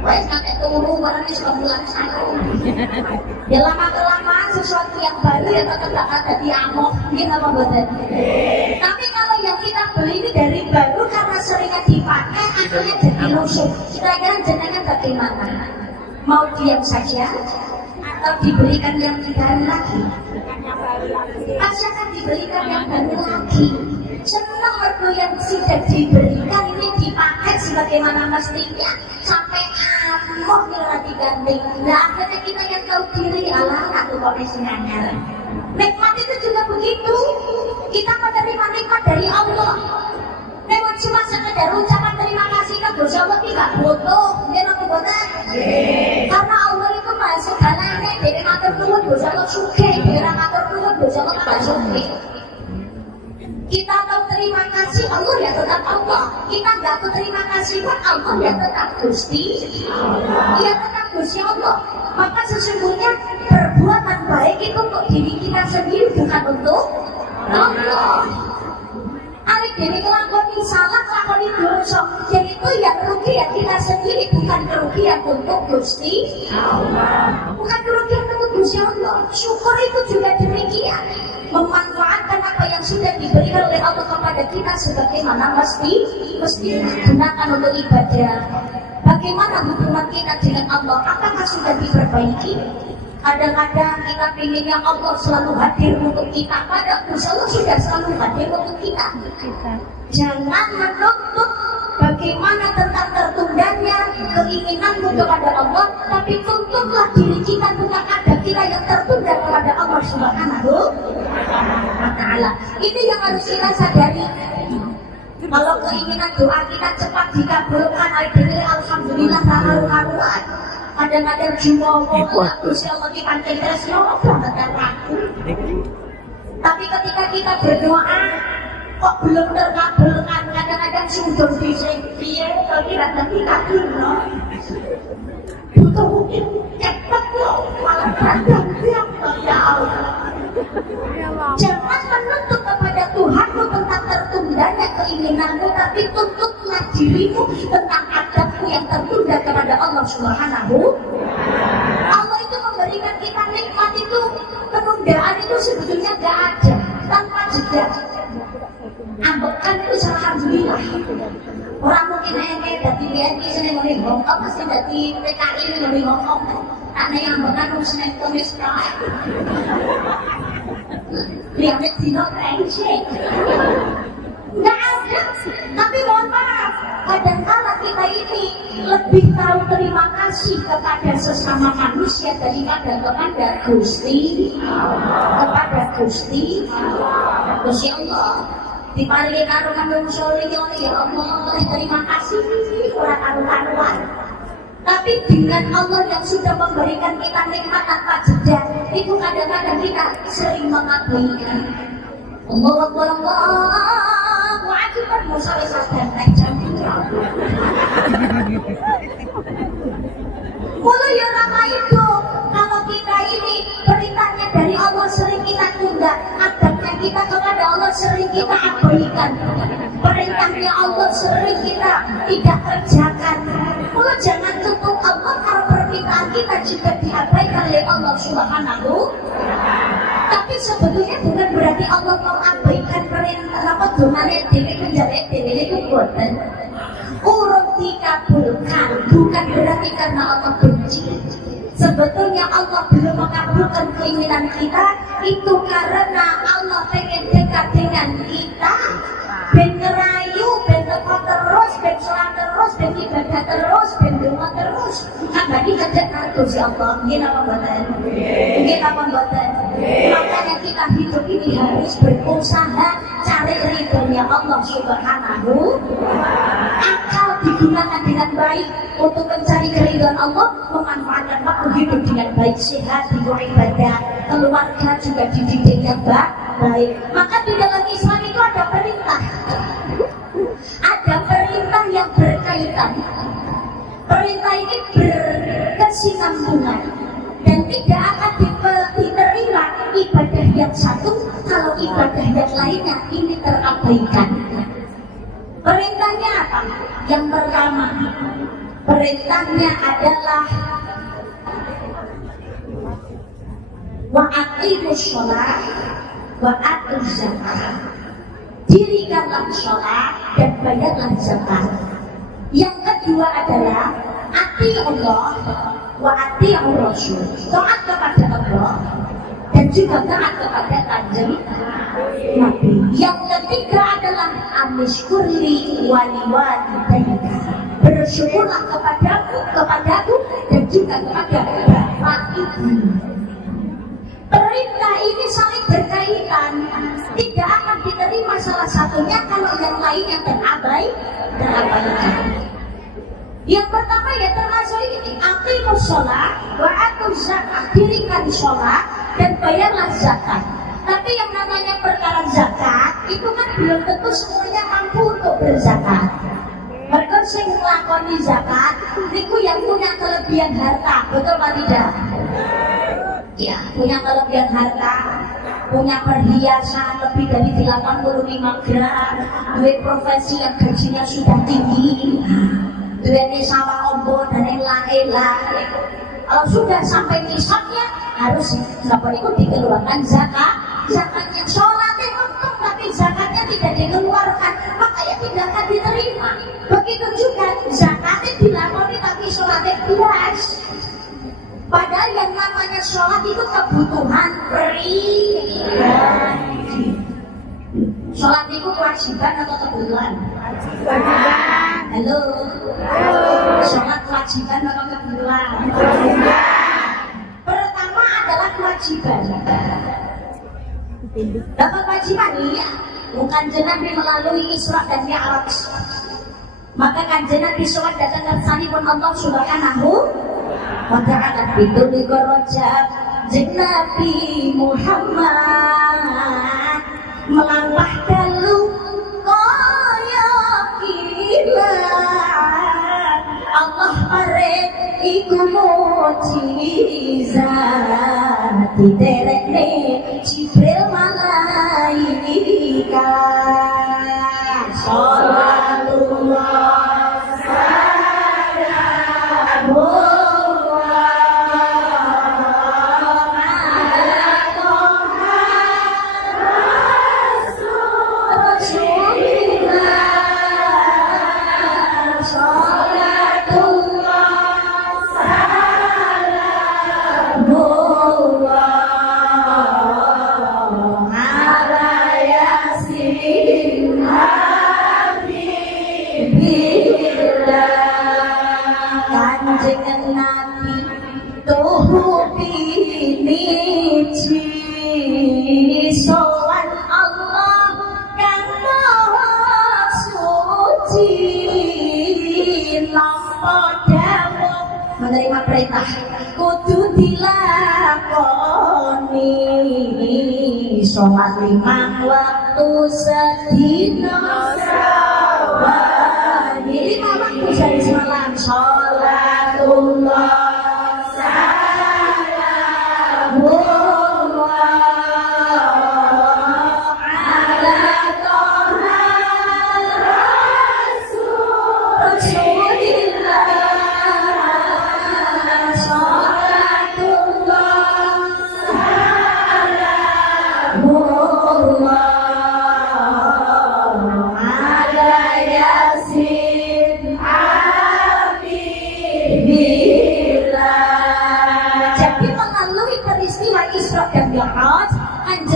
Wes kakek turu barang wis kebulan sarung. Ya lama-kelamaan sesuatu yang baru ya tetap akan jadi amok. Gitu apa betul? Tapi kalau yang kita beli ini dari baru karena seringnya dipakai akhirnya jadi rusuh. Kira-kira jenengan bagaimana? Mau diam saja atau diberikan yang baru lagi? diberikan yang baru lagi. Senang mergo yang sudah diberikan ini dipakai sebagaimana mestinya sampai amoh nira diganti. Nah akhirnya kita yang tahu diri Allah aku kok nganyar. Nikmat itu juga begitu. Kita menerima nikmat dari Allah. Memang cuma sekedar ucapan terima kasih kan Gusti Allah tidak butuh. Dia nanti boten. Karena Allah itu maha segalanya. Dia matur nuwun Gusti Allah sugih. Dia matur nuwun Gusti Allah tambah sugih. Kita tahu terima kasih Allah ya tetap Allah. Kita nggak tahu terima kasih pun Allah ya tetap Gusti. Ya tetap Gusti Allah. Maka sesungguhnya perbuatan baik itu untuk diri kita sendiri bukan untuk Allah. Arik diri kelakoni salah, kelakoni dosa. Jadi itu yang rugi ya kita sendiri, bukan kerugian untuk Gusti Allah. Bukan kerugian untuk Gusti Allah. Syukur itu juga demikian. Memanfaatkan apa yang sudah diberikan oleh Allah kepada kita sebagaimana mesti gunakan untuk ibadah. Bagaimana hubungan kita dengan Allah? Apakah sudah diperbaiki? Kadang-kadang kita pinginnya Allah selalu hadir untuk kita, padahal Allah sudah selalu hadir untuk kita. Jangan menuntut bagaimana tentang tertundanya keinginanmu kepada Allah, tapi tuntutlah diri kita tentang ada kita yang tertunda kepada Allah Subhanahu wa Ta'ala. Ini yang harus kita sadari. Kalau keinginan doa kita cepat dikabulkan, alhamdulillah karuan. Kadang-kadang jumomo Gusti Allah dipancing tresno banget aku. Tapi ketika kita berdoa kok belum terkabulkan, kadang-kadang sungguh dhisik piye to kira dadi kabulno. Butuh mungkin cepet loh, malah kadang tiap ya Allah. Jangan menuntut kepada Tuhanmu tentang tertundanya keinginanmu, tapi tuntutlah dirimu tentang adabmu yang tertunda kepada Allah Subhanahu. Allah itu memberikan kita nikmat itu, penundaan itu sebetulnya gak ada tanpa jeda. Ambekan itu alhamdulillah. Orang mungkin yang dari BNI sini mau ngomong, pasti dari PKI ini mau ngomong. Karena yang ambekan harus naik komis kah? Lihat dino krenjek. Nggak ada. Tapi mohon maaf, kadang-kala kita ini lebih tahu terima kasih kepada sesama manusia daripada kepada Gusti Allah. Gusti Allah. Diparingi karunan manusia ya Allah, terima kasih ora karu-karuan. Tapi dengan Allah yang sudah memberikan kita nikmat tanpa jeda, itu kadang-kadang kita sering mengabaikan. Allahu Akbar, musawi sadar jam. Mulu ya nama itu, kalau kita ini perintahnya dari Allah sering kita tunda, adabnya kita kepada Allah sering kita abaikan, perintahnya Allah sering kita tidak kerjakan. Mulu jangan tutup Allah kalau permintaan kita juga diabaikan oleh Allah Subhanahu. Tapi sebetulnya bukan berarti Allah mengabaikan perintah apa donane dhewe penjare dhewe itu boten. Urung dikabulkan bukan berarti karena Allah benci. Sebetulnya Allah belum mengabulkan keinginan kita itu karena Allah pengen dekat dengan kita, ben ngerayu, ben teko terus, ben sholat terus, ben ibadah terus, ben doa terus. Kan bagi kerja terus ya Allah. Mungkin apa mboten? Mungkin apa mboten? Makanya kita hidup ini harus berusaha cari ridhonya Allah Subhanahu. Akal digunakan dengan baik untuk mencari keridhaan Allah, memanfaatkan waktu hidup dengan baik, sehat, beribadah, keluarga juga dididik yang baik. Maka di dalam Islam itu ada perintah yang berkaitan. Perintah ini berkesinambungan dan tidak akan diterima ibadah yang satu kalau ibadah yang lainnya ini terabaikan. Perintahnya apa? Yang pertama, perintahnya adalah wa aqimus sholat wa atuz zakat. Dirikanlah sholat dan bayarlah zakat. Yang kedua adalah ati Allah wa ati Rasul. Taat kepada Allah dan dan juga taat kepada kanjeng Nabi. Yang ketiga adalah anishkurli waliwalidayka, bersyukurlah kepadaku dan juga kepada bapak ibu. Perintah ini saling berkaitan, tidak akan diterima salah satunya kalau yang lainnya terabaikan. Yang pertama ya termasuk ini, aqimus sholat wa atuz zakat, dirikan sholat dan bayarlah zakat. Tapi yang namanya perkara zakat itu kan belum tentu semuanya mampu untuk berzakat. Mereka sing nglakoni zakat niku yang punya kelebihan harta, betul apa tidak? Ya, punya kelebihan harta, punya perhiasan lebih dari 85 gram, duit profesi yang gajinya sudah tinggi, duit sawah ombo dan elang-elang. Kalau sudah sampai nisabnya harus itu dikeluarkan zakatnya. Sholatnya untung tapi zakatnya tidak dikeluarkan, makanya tidak akan diterima. Begitu juga zakatnya dilakoni tapi sholatnya belas. Padahal yang namanya sholat itu kebutuhan pribadi. Sholat itu kewajiban atau kebutuhan? Kewajiban. Halo. Sholat kewajiban atau kebutuhan? Pertama adalah kewajiban. Dapat kewajiban iya. Bukan Nabi melalui Isra dan Mi'raj. Maka kanjeng Nabi sholat datang kersanipun Allah Subhanahu wa ta'ala bidul gorojab. Nabi Muhammad melangkah dalu kaya kilat. Allah paring iku mukjizat diterekne Jibril malaikat. Sholatullah menerima perintah kudu dilakoni. Sholat 5 waktu sedina sawani, 5 waktu sehari semalam. Sholatullah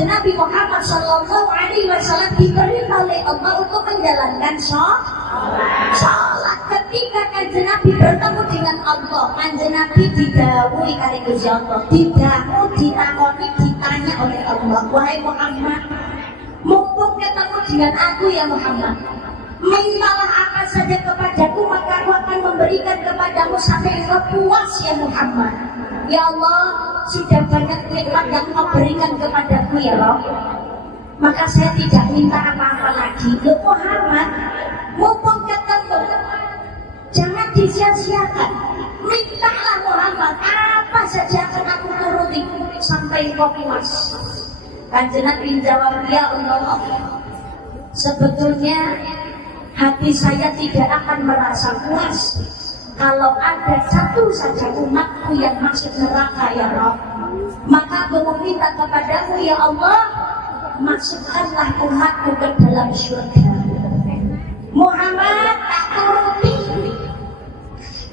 Nabi Muhammad Sallallahu Alaihi Wasallam diperintah oleh Allah untuk menjalankan sholat. Ketika kanjeng Nabi bertemu dengan Allah, kanjeng Nabi didhawuhi kali Gusti Allah, ditakoni, ditanya oleh Allah, wahai Muhammad, mumpung ketemu dengan aku ya Muhammad, mintalah apa saja kepadaku maka aku akan memberikan kepadamu sampai engkau puas ya Muhammad. Ya Allah, sudah banyak nikmat yang kau berikan kepadaku ya Allah, maka saya tidak minta apa-apa lagi. Loh Muhammad, mumpung ketemu, jangan disia-siakan. Mintalah Muhammad, apa saja akan aku turuti sampai kau puas. Kanjeng Nabi jawab, ya Allah, sebetulnya hati saya tidak akan merasa puas kalau ada satu saja umatku yang masuk neraka ya Rabb. Maka aku meminta kepadamu ya Allah, masukkanlah umatku ke dalam surga. Muhammad tak turuti.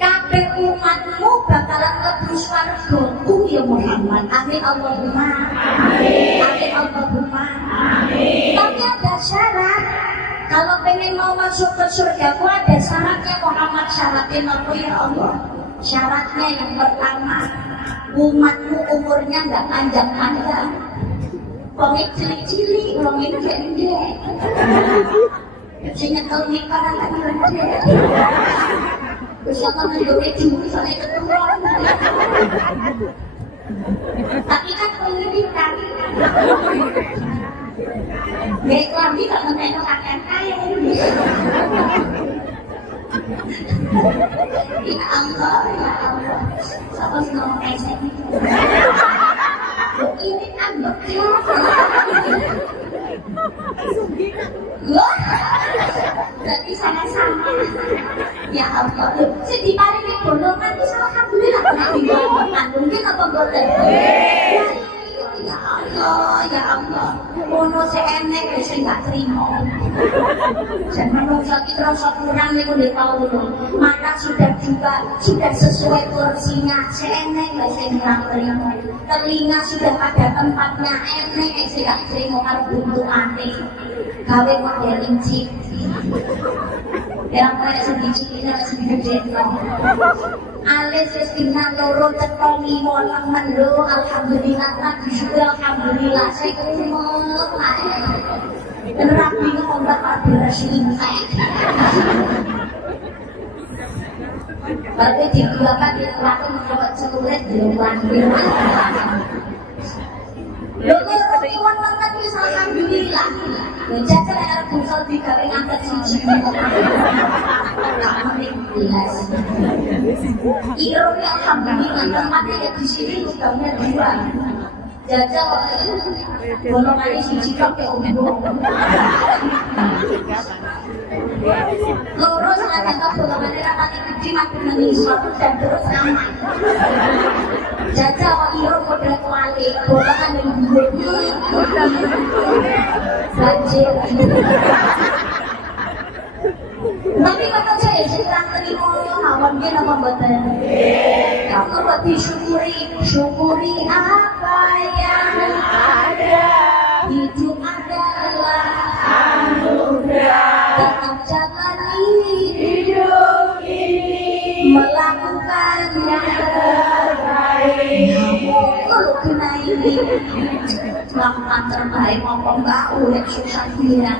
kabeh umatmu bakalan mlebu swarga ya Muhammad. Amin Allahumma amin. Amin Allahumma amin. Tapi ada syarat. Kalau pengen mau masuk ke surga ku ada syaratnya Muhammad. Syaratnya apa ya Allah? Syaratnya yang pertama, umatmu umurnya nggak panjang-panjang. Wong cilik-cilik, wong gede-gede. Sing nyekel nikah kan gede. Terus yang menunggu itu misalnya keturun. Tapi kan pendidikan. Gak lagi tak menengok akan kaya. Ya Allah, ya Allah. Siapa sih ngomong kayak saya gitu? Ini ambek ya. Berarti sama-sama. Ya Allah, sedih paling ini golongan itu alhamdulillah pernah dibawakan. Mungkin apa boleh? Ya Allah, ya Allah. Ono seenek wis enggak terima. Jan manungsa iki rasa kurang niku nggih Paulo. Maka sudah sesuai porsinya seenek wis enggak terima. Telinga sudah pada tempatnya enek sing gak terima karo buntutane. Gawe model incik. Yang kaya sedikit sedikit alis wis dina loro teko 5 lemen lho. Alhamdulillah lagi syukur alhamdulillah saya kumel ae. Rapi ngombak abrasi intek. Baru digunakan di waktu mencoba celurit belum lagi. Lho iwan banget wis alhamdulillah. Lho jajar arep bungsul digawe ngangkat siji. Ironi alhamdulillah tempatnya ya di sini udah dua. Jajal golongan siji kok kayak umum. Lurus lah kata golongannya rapati gede makin mengisor dan terus aman. Jajal ironi model kuali golongan yang banjir. Tapi kata saya sedang terima hawan dia apa betul? Kamu buat syukuri apa yang ada. Hidup adalah anugerah. Tetap jalani hidup ini, melakukan yang terbaik. Kamu kena ini. Melakukan terbaik maupun bau yang susah bilang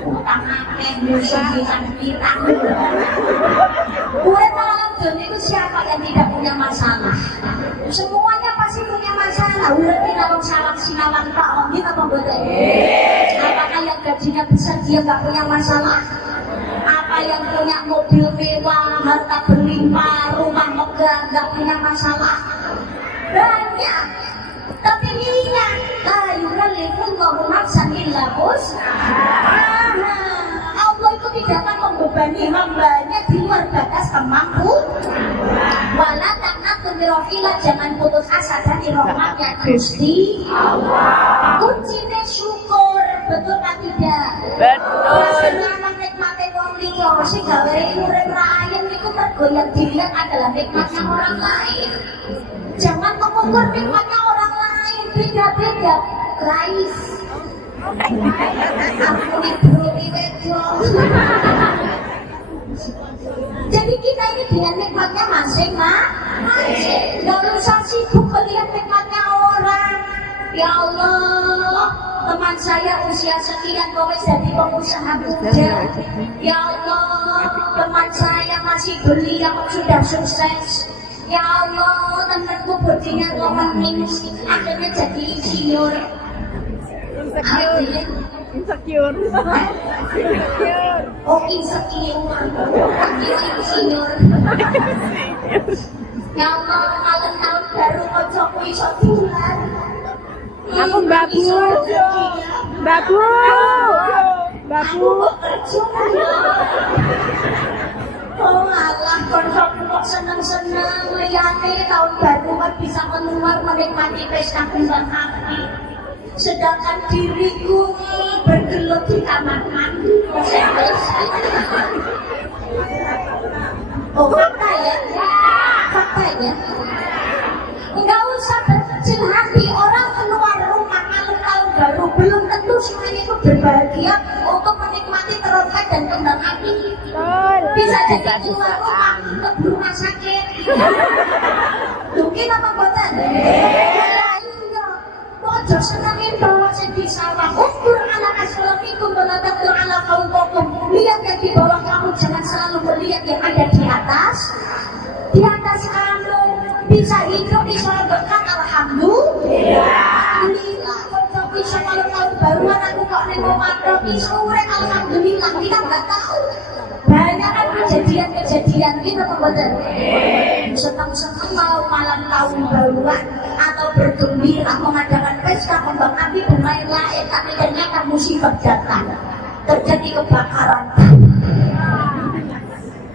utang akeh musuh bilang pirang. Gue malam itu siapa yang tidak punya masalah? Semuanya pasti punya masalah. Udah kita mau salam sinawan Pak Ongin apa betul? Apakah yang gajinya besar dia nggak punya masalah? Apa yang punya mobil mewah, harta berlimpah, rumah megah nggak punya masalah? Banyak. Tapi ingat, la yukallifullahu nafsan illa wus'aha. Allah itu tidak akan membebani hambanya di luar batas kemampuan. Wala taqnatu min rahmatillah, jangan putus asa dari rahmatnya Gusti Allah. Kuncinya syukur, betul kan tidak? Betul. Rasanya nikmati wong liya sing gawe urip ra ayem niku mergo yang dilihat adalah nikmatnya orang lain. Jangan mengukur nikmatnya orang lain, beda-beda. Rais. Ampuni bruli wedok. Jadi kita ini dengan nikmatnya masing-masing. Gak usah sibuk melihat nikmatnya orang. Ya Allah, teman saya usia sekian kok jadi pengusaha muda. Ya Allah, teman saya masih belia kok sudah sukses. Ya Allah, temanku bodinya ngomongin akhirnya jadi insinyur. Insecure. Oh insecure. Insinyur. Ya Allah, malam tahun baru kocokku iso bulan. Aku babu. Oh alah, kocokku kok seneng-seneng liyane tahun baru kan bisa keluar menikmati pesta kembang api. Sedangkan diriku bergelut di kamar mandi. Oh, fakta ya? Fakta ya? Enggak usah berkecil hati. Orang keluar rumah malam tahun baru belum tentu semuanya itu berbahagia untuk menikmati terokat dan kembang api. Bisa jadi keluar rumah ke rumah sakit. Mungkin apa boten? Ojo senangin bahwa di sawah. Ukur ala aslamikum walataktur ala kaumokum. Lihat yang di bawah kamu, jangan selalu melihat yang ada di atas. Di atas kamu bisa hidup, bisa berkat, alhamdulillah. Kalau bisa malam tahun baruan aku kok nengok makro bisa urek, alhamdulillah. Kita nggak tahu. Banyak kan kejadian kita membuat senang-senang mau malam tahun baruan atau bergembira mengadakan pesta kembang api bermain-main, tapi ternyata musibah datang, terjadi kebakaran.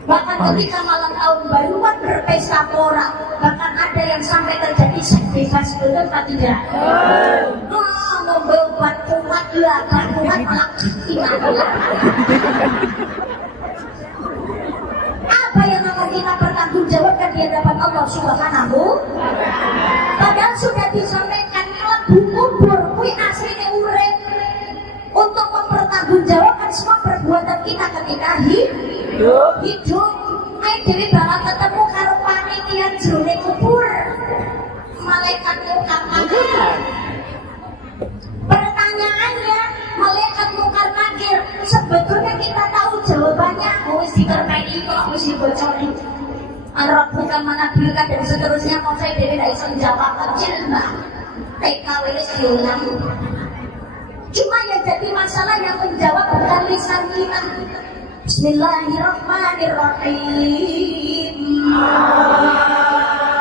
Bahkan ketika malam tahun baruan berpesta pora, bahkan ada yang sampai terjadi sektivitas, betul atau tidak? Membuat kuat lah, kan kuat malah tidak. Apa yang akan kita pertanggungjawabkan di hadapan Allah Subhanahu? Padahal sudah disampaikan lebu kubur, kui aslinya urip untuk mempertanggungjawabkan semua perbuatan kita ketika hidup. Ayo dewi bakal ketemu karo panitia jroning kubur, malaikat mungkar nakir. Pertanyaannya, malaikat mungkar nakir, sebetulnya kita tahu jawabannya. Wis dikermeni kok, wis dibocorin. Arab bukan mana bilka dan seterusnya. Mau saya dewi tidak bisa menjawab kecil mbak. TKW diulang. Cuma yang jadi masalah yang menjawab bukan lisan kita. Bismillahirrahmanirrahim.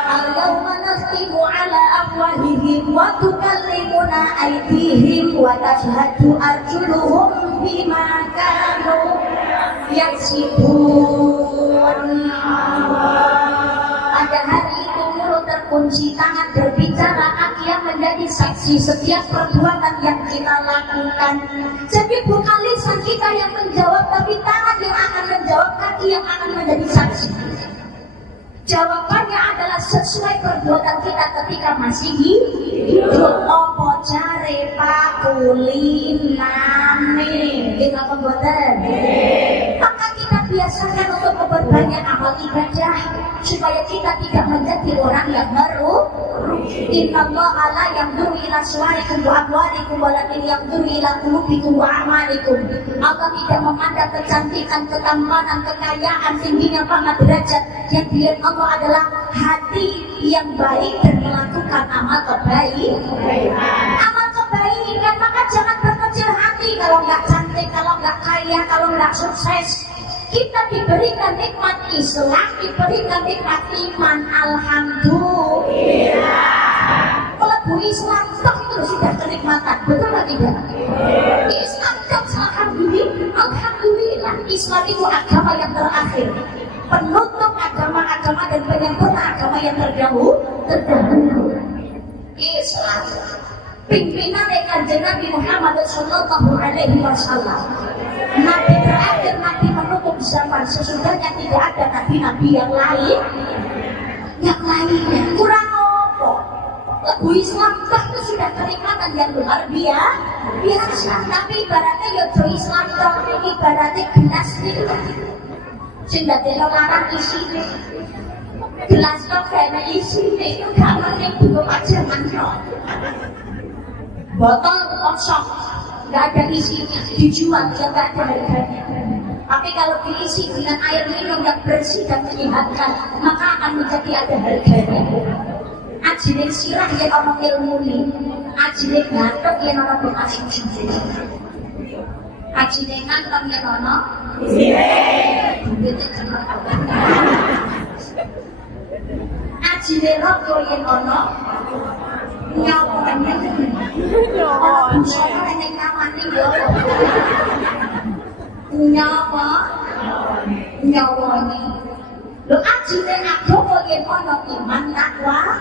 Al-yawma nakhtimu ala afwahihim wa tukallimuna aydihim wa tashhadu arjuluhum bima kanu yaksibun. Pada hari itu mulut terkunci, tangan berbicara, kaki yang menjadi saksi setiap perbuatan yang kita lakukan. Jadi bukan lisan kita yang menjawab, tapi tangan yang akan menjawab, kaki yang akan menjadi saksi. Jawabannya adalah sesuai perbuatan kita ketika masih hidup. Opo jare pakulinane kita perbuatan. Maka kita biasakan untuk memperbanyak amal ibadah supaya kita tidak menjadi orang yang merugi. Innallaha la yanzuru ila suwarikum wa amwalikum walakin yanzuru ila qulubikum wa a'malikum. Allah tidak memandang kecantikan, ketampanan, kekayaan, tingginya pangkat derajat. Yang dilihat Allah adalah hati yang baik dan melakukan amal kebaikan. Amal kebaikan, maka jangan berkecil hati kalau nggak cantik, kalau nggak kaya, kalau nggak sukses. Kita diberikan nikmat Islam, diberikan nikmat iman, alhamdulillah. Kalau Islam toh itu sudah kenikmatan, betul atau tidak? Islam toh alhamdulillah. Islam itu agama yang terakhir, penutup agama-agama dan penyempurna agama yang terdahulu. Islam pimpinan Kanjeng Nabi Muhammad Sallallahu Alaihi Wasallam, Nabi terakhir, Nabi menutup zaman. Sesudahnya tidak ada nabi-nabi yang lain. Kurang apa? Lagu Islam itu sudah kenikmatan yang luar biasa. Tapi ibaratnya yojo Islam itu ibaratnya gelas itu. Sudah dilarang isi gelas itu karena isi itu kamarnya belum aja mantrok. Botol kosong, nggak ada isinya, dijual ya nggak ada harganya. Tapi kalau diisi dengan air minum yang bersih dan menyehatkan, maka akan menjadi ada harganya. Ajine sirah yang ono ilmu ini, ajine ngantuk yang ono bekasi cincin, ajine ngantuk yang ono ajine rokok yang ono nyawa ini lo ajine agama yang ono iman takwa.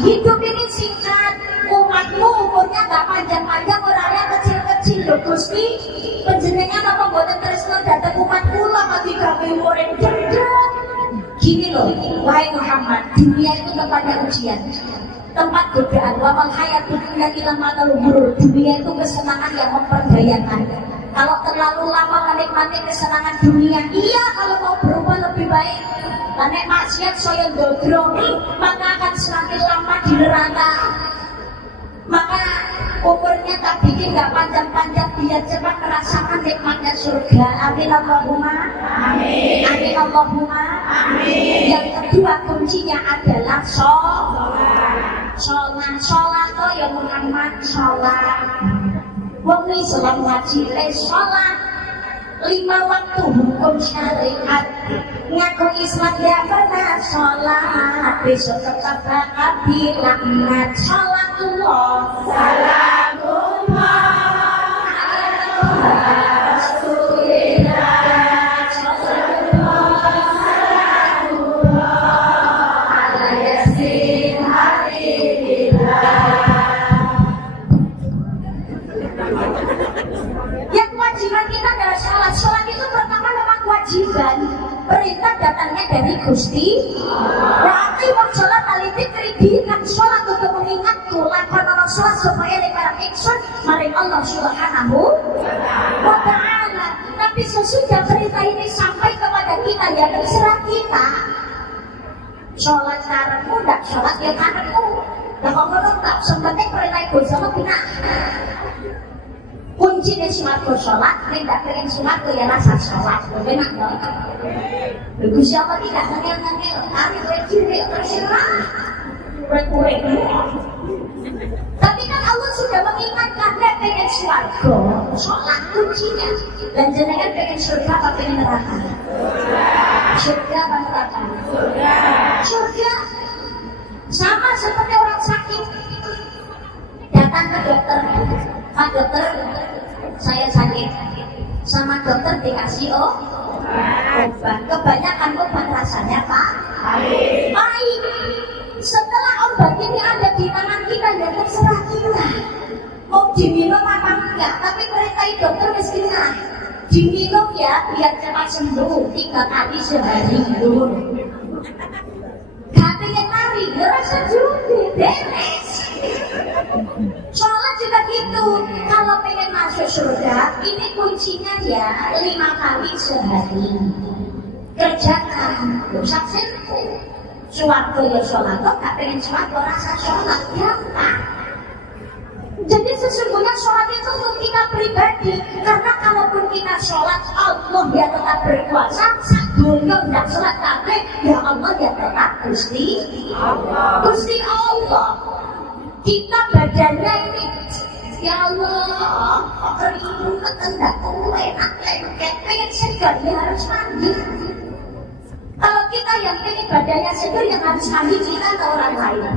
Hidup ini singkat, umatmu umurnya gak panjang-panjang, orangnya kecil-kecil lo Gusti. Penjenengan apa mboten tresno dateng umat kula kok digawe umure cedhek. loh, wahai Muhammad, dunia itu tempatnya ujian, tempat godaan. Wa mal hayatud dunya illa mata'ul ghurur. Dunia itu kesenangan yang memperdayakan. Kalau terlalu lama menikmati kesenangan dunia, iya, kalau mau berubah lebih baik, nek maksiat saya dodromi, maka akan semakin lama di neraka. Maka umurnya tak bikin gak panjang-panjang biar cepat merasakan nikmatnya surga. Amin Allahumma amin. Amin Allahumma amin. Yang kedua kuncinya adalah sholat. Sholat oh ya Muhammad, sholat. Wong Islam wajib sholat 5 waktu hukum syariat. Ngaku Islam ya pernah sholat, besok tetap bakal dilaknat. Sholatullah salamullah ala Rasulillah. Sholatullah salamullah ala Yasin Habibillah. Yang kewajiban kita adalah sholat. Sholat itu pertama memang kewajiban. Perintah datangnya dari Gusti. Berarti mau sholat alitik kridikan sholat untuk mengingatku lakukan orang sholat supaya lebaran iksun mari Allah Subhanahu wa ta'ala. Tapi sesudah perintah ini sampai kepada kita, ya terserah kita. Sholat karepmu, tidak sholat ya karepmu. Nah kalau tak sebenarnya perintah itu sama kita. Kuncinya sumatku sholat, tidak pengen sumatku ya rasa sholat. Benar dong? Lagu siapa tidak ngengel-ngengel, hari kecil terserah. Kurek-kurek. Tapi kan Allah sudah mengingatkan dia pengen sumatku sholat kuncinya. Dan jenengan pengen surga apa pengen neraka? Surga apa neraka? Surga. Sama seperti orang sakit datang ke dokter. Pak dokter, saya sakit. Sama dokter dikasih obat. Kebanyakan obat rasanya pahit. Setelah obat ini ada di tangan kita, ya terserah kita mau diminum apa enggak. Tapi perintah dokter mestinya diminum ya biar cepat sembuh 3 kali sehari dulu. Gak pengen lari, ya rasa judi, beres. Sholat juga gitu. Kalau pengen masuk surga, ini kuncinya ya 5 kali sehari. Kerjakan, rusak sembuh. Suwargo ya sholat, kok gak pengen suwargo rasa sholat, gampang. Jadi sesungguhnya sholat itu untuk kita pribadi. Karena kalaupun kita sholat, Allah ya tetap berkuasa. Dunia tidak sholat kabeh, ya Allah ya tetap Gusti Allah. Gusti Allah. Kita badannya ini, ya Allah, keringat ketendak, enak, pengen segar, ya harus mandi. Kalau kita yang pengen badannya segar, yang harus mandi kita ke orang lain.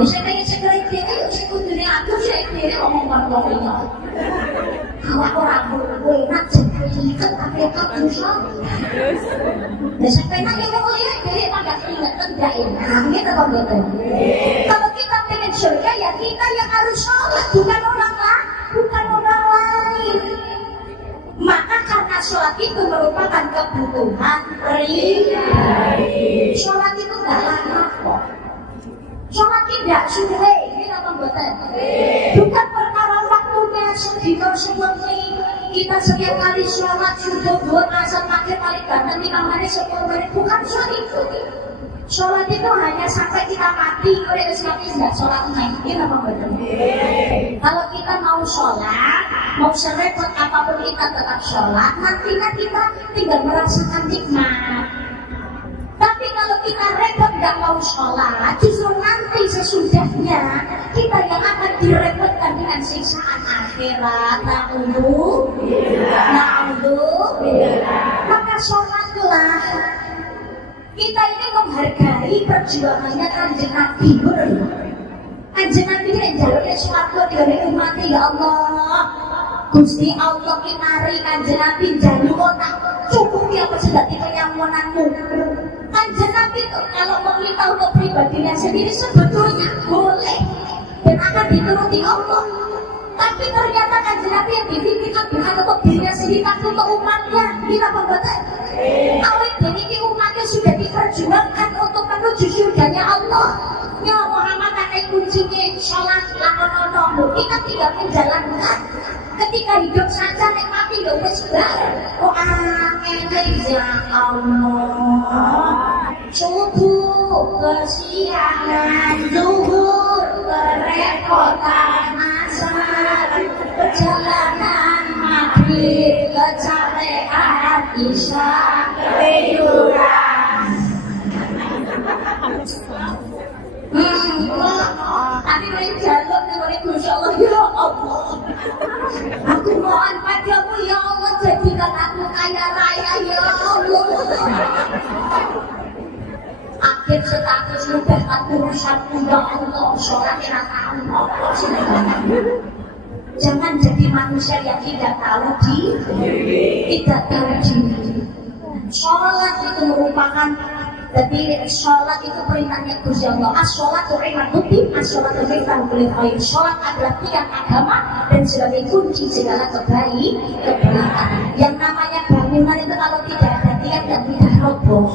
Bisa pengen segar itu, sekutunya aku sendiri ngomong-ngomong ini. Kalau orang enak, ikat tapi aku susah. Bisa pengen ngomong lihat, jadi pada keringat tidak enak, gitu kok gitu. Kalau kita pengen surga ya kita yang harus sholat, bukan orang lain. Maka karena sholat itu merupakan kebutuhan pribadi. Sholat itu gak lama kok. Sholat tidak suwe, ini apa buatan? Bukan perkara waktunya sedikit semenit. Kita setiap kali sholat subuh, duhur, asar, maghrib, kali ganteng 5 menit, 10 menit, bukan sholat itu. Sholat itu hanya sampai kita mati, oleh sebab itu tidak sholat naik. Ini apa betul? Kalau kita mau sholat, mau serepot apapun kita tetap sholat, nantinya kita tinggal merasakan nikmat. Tapi kalau kita repot nggak mau sholat, justru nanti sesudahnya kita yang akan direpotkan dengan siksaan akhirat. Maka sholatlah. Kita ini menghargai perjuangannya Kanjeng Nabi. Kanjeng Nabi yang jalurnya swarga dari umat ya Allah. Gusti Allah kinari Kanjeng Nabi jalur otak cukup ya persedati penyamunanmu. Kanjeng Nabi itu kalau meminta untuk pribadinya sendiri sebetulnya boleh dan akan dituruti Allah. Tapi ternyata Kanjeng Nabi yang diminta bukan untuk dirinya sendiri, tapi untuk umatnya. Ini apa betul? Awet ini di umatnya sudah diperjuangkan untuk menuju surganya Allah. Ya Muhammad ada kuncinya sholat lakonono. Kita tidak menjalankan. Ketika hidup saja nikmati ya wis bareng. Oh ya Allah. Subuh kesiangan, zuhur kerepotan, asar perjalanan, maghrib kecapean, isya ketiduran. Tadi main jaluk dengan itu, insya Allah ya Allah. Aku mohon padamu ya Allah, jadikan aku kaya raya ya Allah. Akhir status mudah urusanmu ya Allah, sholatnya Allah. Jangan jadi manusia yang tidak tahu diri. Sholat itu merupakan, jadi sholat itu perintahnya Gusti Allah. As-sholatu imaduddin, as-sholatu miftahul kulli khair. Sholat adalah tiang agama dan sebagai kunci segala kebaikan. Yang namanya bangunan itu kalau tidak ada tiang dan tidak roboh.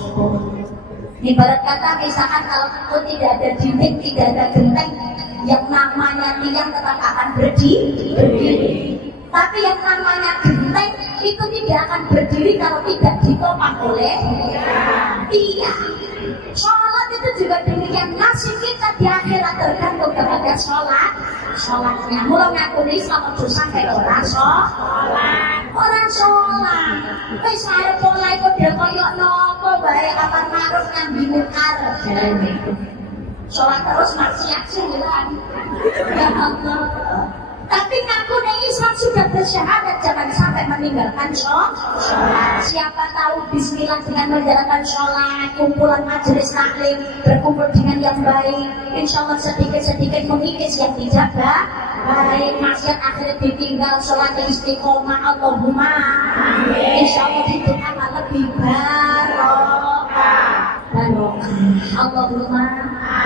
Ibarat kata misalkan kalau itu tidak ada dinding, tidak ada genteng, yang namanya tiang tetap akan berdiri. Tapi yang namanya genteng itu tidak akan berdiri kalau tidak ditopang oleh tiang. Sholat itu juga demikian, nasib kita di akhirat tergantung kepada sholatnya. Mulai ngaku Islam itu sampai orang sholat. Wis arep mulai kode koyok nopo bae aman ma'ruf nahi munkar. Sholat terus maksiat hilang. Ya Allah. Tapi ngaku Islam sudah bersyahadat, jangan sampai meninggalkan sholat. Siapa tahu bismillah dengan menjalankan sholat, kumpulan majelis taklim, berkumpul dengan yang baik, insya Allah sedikit-sedikit mengikis yang tidak baik, maksiat akhirnya ditinggal, sholat istiqomah, Allahumma insya Allah hidup akan lebih barokah. Allahumma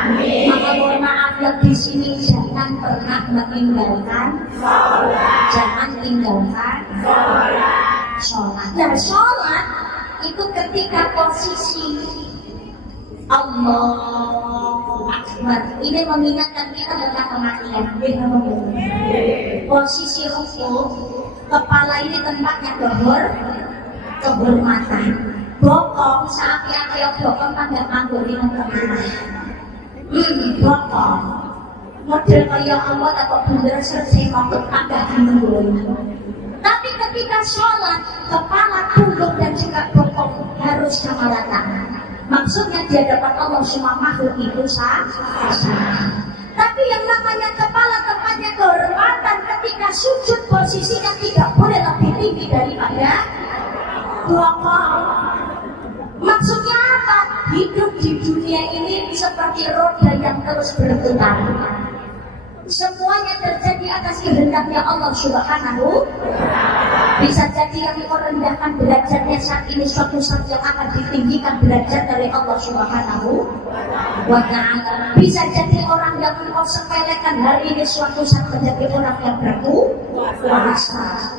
amin. Maka mohon maaf yang di sini jangan pernah meninggalkan sholat. Jangan tinggalkan sholat. Nah, sholat itu ketika posisi Allahu Akbar. Ini mengingatkan kita tentang kematian. Posisi rukuk, kepala ini tempatnya kehormatan. Bokong saat yang kayak bokong tangga manggur di tengah. Bokong model kayak Allah atau bundar sersi manggur tangga manggur. Tapi ketika sholat, kepala, punggung dan juga bokong harus sama rata. Maksudnya di hadapan Allah semua makhluk itu sah. Tapi yang namanya kepala tempatnya kehormatan, ketika sujud posisinya tidak boleh lebih tinggi daripada bokong. Maksudnya apa? Hidup di dunia ini seperti roda yang terus berputar. Semuanya terjadi atas kehendaknya Allah Subhanahu. Bisa jadi yang merendahkan derajatnya saat ini, suatu saat yang akan ditinggikan derajat dari Allah Subhanahu wa ta'ala. Bisa jadi orang yang mensepelekan hari ini, suatu saat menjadi orang yang berkuasa.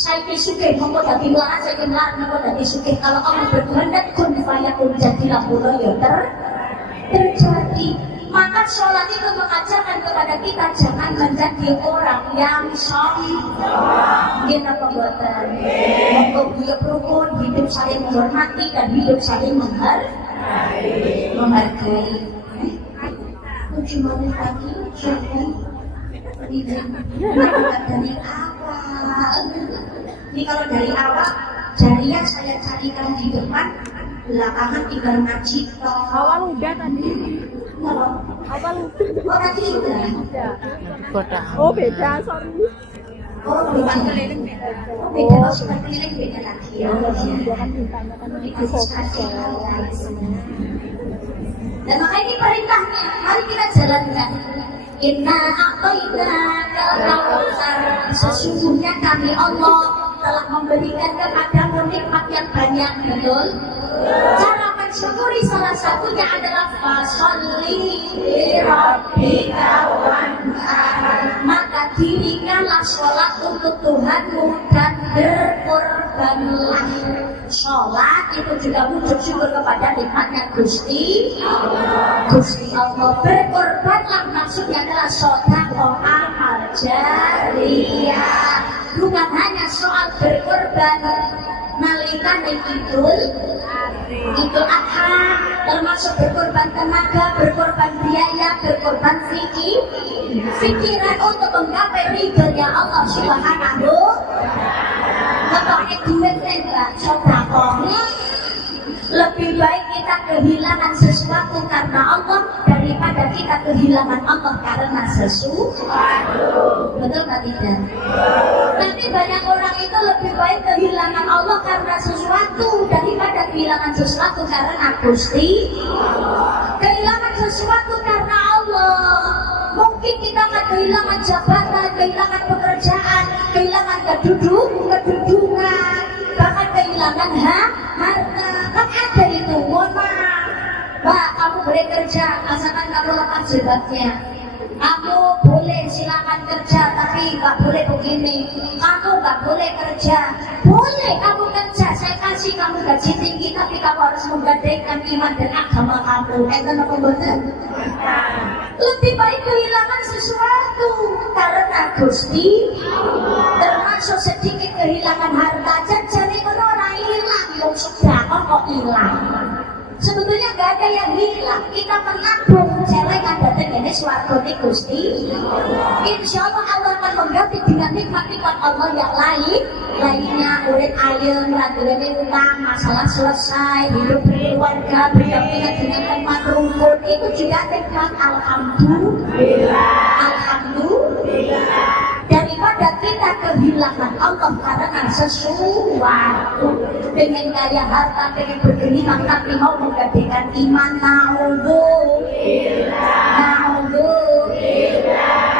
Saya suke, monggo dadi melarat, saya melarat, monggo dadi suke. Kalau Allah berkehendak, kun fayakun, jadilah pula ya terjadi. Maka sholat itu mengajarkan kepada kita jangan menjadi orang yang sombong. Kita pembuatan monggo hidup rukun, hidup saling menghormati dan hidup saling menghargai. Cuma lagi, dari awal. Ini kalau dari awal, jariah saya carikan di depan, belakangan tinggal ngaji. Awal udah tadi. Awal udah. Oh tadi sudah. Oh beda, sorry. Oh beda. Oh beda, oh sudah keliling beda lagi. Dan makanya ini perintahnya, mari kita jalankan. Inna a'tainaka al-kautsar. Sesungguhnya kami Allah telah memberikan kepadamu nikmat yang banyak, betul? Cara mensyukuri salah satunya adalah fasholli li rabbika wanhar. Maka dirikanlah sholat untuk Tuhanmu dan berkorbanlah. Sholat itu juga wujud syukur kepada nikmatnya Gusti Allah. Berkorbanlah maksudnya adalah sedekah amal jariyah, bukan hanya soal berkorban nalikane Idul Adha, termasuk berkorban tenaga, berkorban biaya, berkorban pikiran untuk menggapai ridhonya Allah Subhanahu. Pakai duit enggak sedekah. Lebih baik kita kehilangan sesuatu karena Allah daripada kita kehilangan Allah karena sesuatu. Betul nggak tidak? Tapi banyak orang itu lebih baik kehilangan Allah karena sesuatu daripada kehilangan sesuatu karena Gusti. Kehilangan sesuatu karena Allah. Mungkin kita akan kehilangan jabatan, kehilangan pekerjaan, kehilangan kedudukan, bahkan kehilangan harta. Kan ada itu, mohon maaf, Mbak, kamu boleh kerja asalkan kamu lepas jilbabnya. Kamu boleh silakan kerja, tapi nggak boleh begini. Kamu nggak boleh kerja, boleh kamu kerja. Saya kasih kamu gaji tinggi, tapi kamu harus menggadaikan iman dan agama kamu. Itu apa betul? Lebih baik kehilangan sesuatu karena Gusti. Termasuk sedikit kehilangan harta, jadi orang hilang, yang sudah kok hilang. Sebetulnya gak ada yang hilang, kita menabung celengan datang ini suarga di Gusti. Insya Allah Allah akan mengganti dengan nikmat-nikmat Allah yang lainnya. Urip ayem, ragilane utang, masalah selesai, hidup berkeluarga, berdampingan dengan teman rumput, itu juga nikmat. Alhamdulillah. Daripada kita kehilangan Allah karena sesuatu, pengen kaya harta, pengen bergelimang tapi mau menggadaikan iman. Na'udzubillah.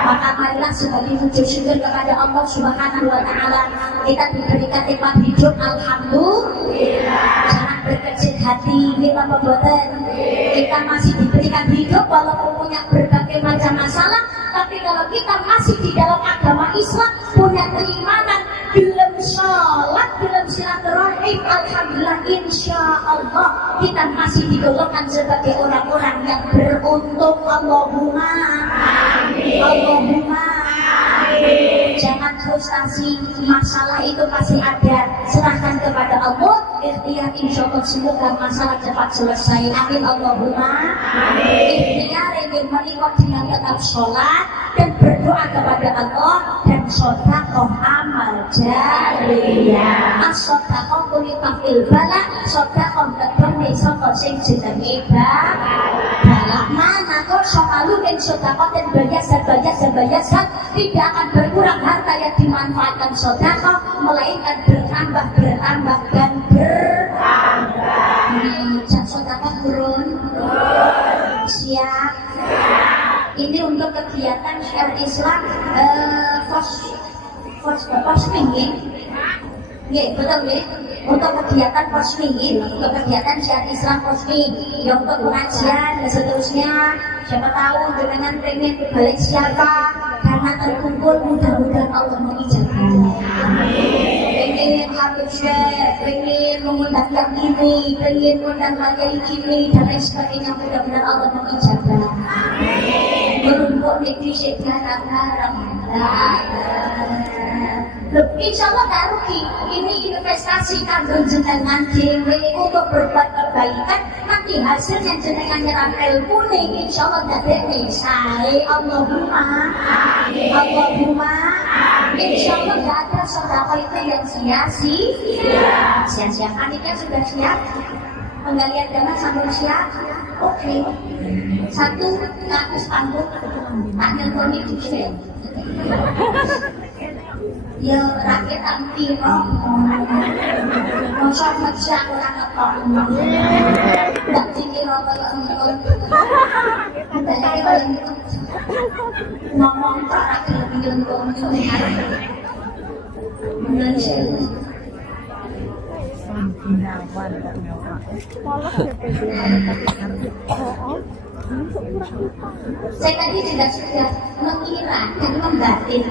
Maka marilah sebagai wujud syukur kepada Allah Subhanahu wa Ta'ala, kita diberikan nikmat hidup, alhamdulillah. Jangan berkecil hati, ini apa boten? Kita masih diberikan hidup walaupun punya berbagai macam masalah, tapi kalau kita masih di dalam agama Islam, punya keimanan, belum sholat, belum silaturahim, alhamdulillah, insya Allah kita masih digolongkan sebagai orang-orang yang beruntung. Allahumma amin. Allahumma amin. Jangan frustasi, masalah itu masih ada, serahkan kepada Allah, ikhtiar, insya Allah semoga masalah cepat selesai. Amin. Allahumma amin. Ikhtiar ingin menikah dengan tetap sholat dan berdoa kepada Allah, dan sedekah amal jariyah. As-sedekah kulitafil bala, sedekah ketemu saka sing jenenge bala. Mana kok somalu dan sedekah dan bayasan tidak akan berkurang harta yang dimanfaatkan sedekah, melainkan bertambah dan bertambah. Sedekah turun. Siap. Ini untuk kegiatan syiar Islam posming, betul ya? Untuk kegiatan posming, untuk kegiatan syiar Islam posming, ya untuk pengajian dan seterusnya. Siapa tahu dengan pengen balik siapa, karena terkumpul mudah-mudahan Allah mengijabah. Pengen habis pengen mengundang yang ini, pengen mengundang mayai ini dan lain sebagainya, mudah-mudahan Allah mengijabah. Berumpuk negeri sekarang haram. Insya Allah gak rugi. Ini investasi kanggo jenengan dhewe untuk berbuat kebaikan. Nanti hasilnya jenengan nyerap ilmu nih, insya Allah dadekne sae. Allahumma amin. Allahumma amin. Insya Allah gak ada sedekah itu yang sia-sia. Panitia sudah siap? Penggalian dana sampai siap? Oke. Satu ke atas panggung, tak nelponi dikit. Ya rakyat antiro, masa manusia orang ngetok, tak dikira kalau nonton, katanya kalau itu ngomong tak rakyat nonton, Malaysia. Polos ya, Saya tadi juga sudah mengira dan membatin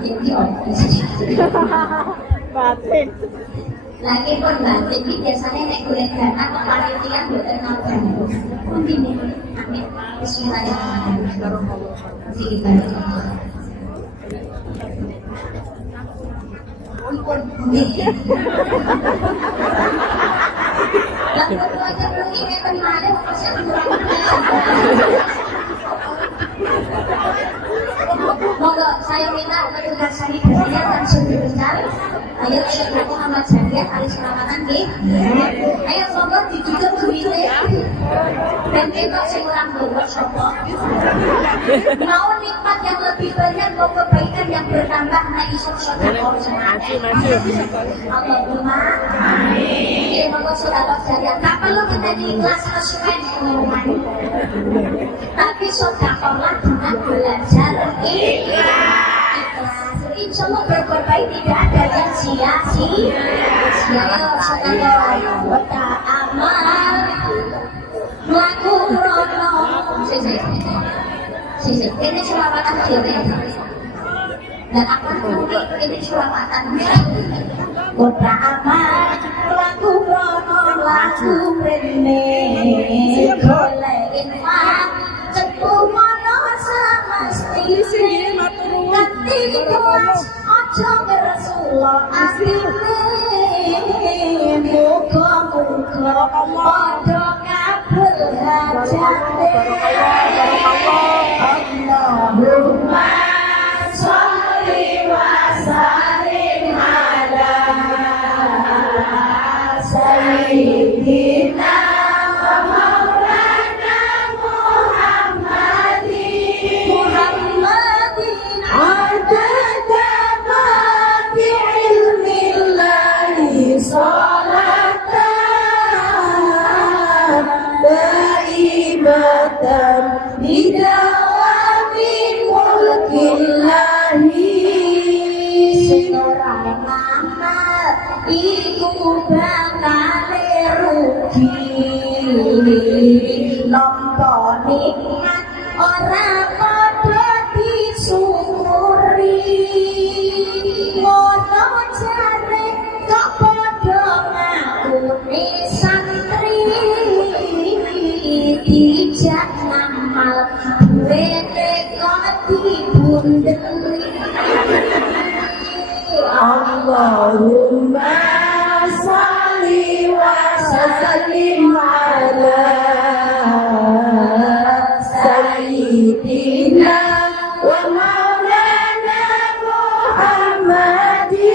di office. Batin. Lagi pun batin ini biasanya naik kulit dana ke panitia buat kenal kan. Mungkin ini, amin. Bismillahirrahmanirrahim. Masih kita. Lalu aja belum ingetan malah masih kurang. Monggo saya minta petugas sanitasi dan sebentar. Ayo Syekh Muhammad Jariah kali selamatan nggih. Ayo monggo ditutup duwite. Dan kita sing ora nggawa sapa. Mau nikmat yang lebih banyak, mau kebaikan yang bertambah, nah iso sedekah semangat. Allahumma amin. Monggo sedekah jariah. Tak perlu kita ikhlas sesuai dengan tapi sedekahlah dengan belajar ikhlas. Insya Allah berbuat baik tidak ada yang sia-sia. Sedekah wa ta'amal laku rono. Sisi, ini selawatan diri. Dan akan mungkin ini selawatan kota amal laku rono laku rene golein mak cepu mono semestine ketiwas ojo ngeresulo asline muga-muga padha kabul hajate. Allahumma sholli wa sallim ala sayyidina wa maulana Muhammadin adada ma fi ilmillahi salatan daimatan bidawami mulkillahi. Sing ora ngamal iku bakal rugi, nampa nikmat ora padha disyukuri. Ngono jare kok padha ngakune santri dijak ngamal duwete kok dibundeli. Allahumma sholli wa sallim ala sayyidina wa maulana Muhammadin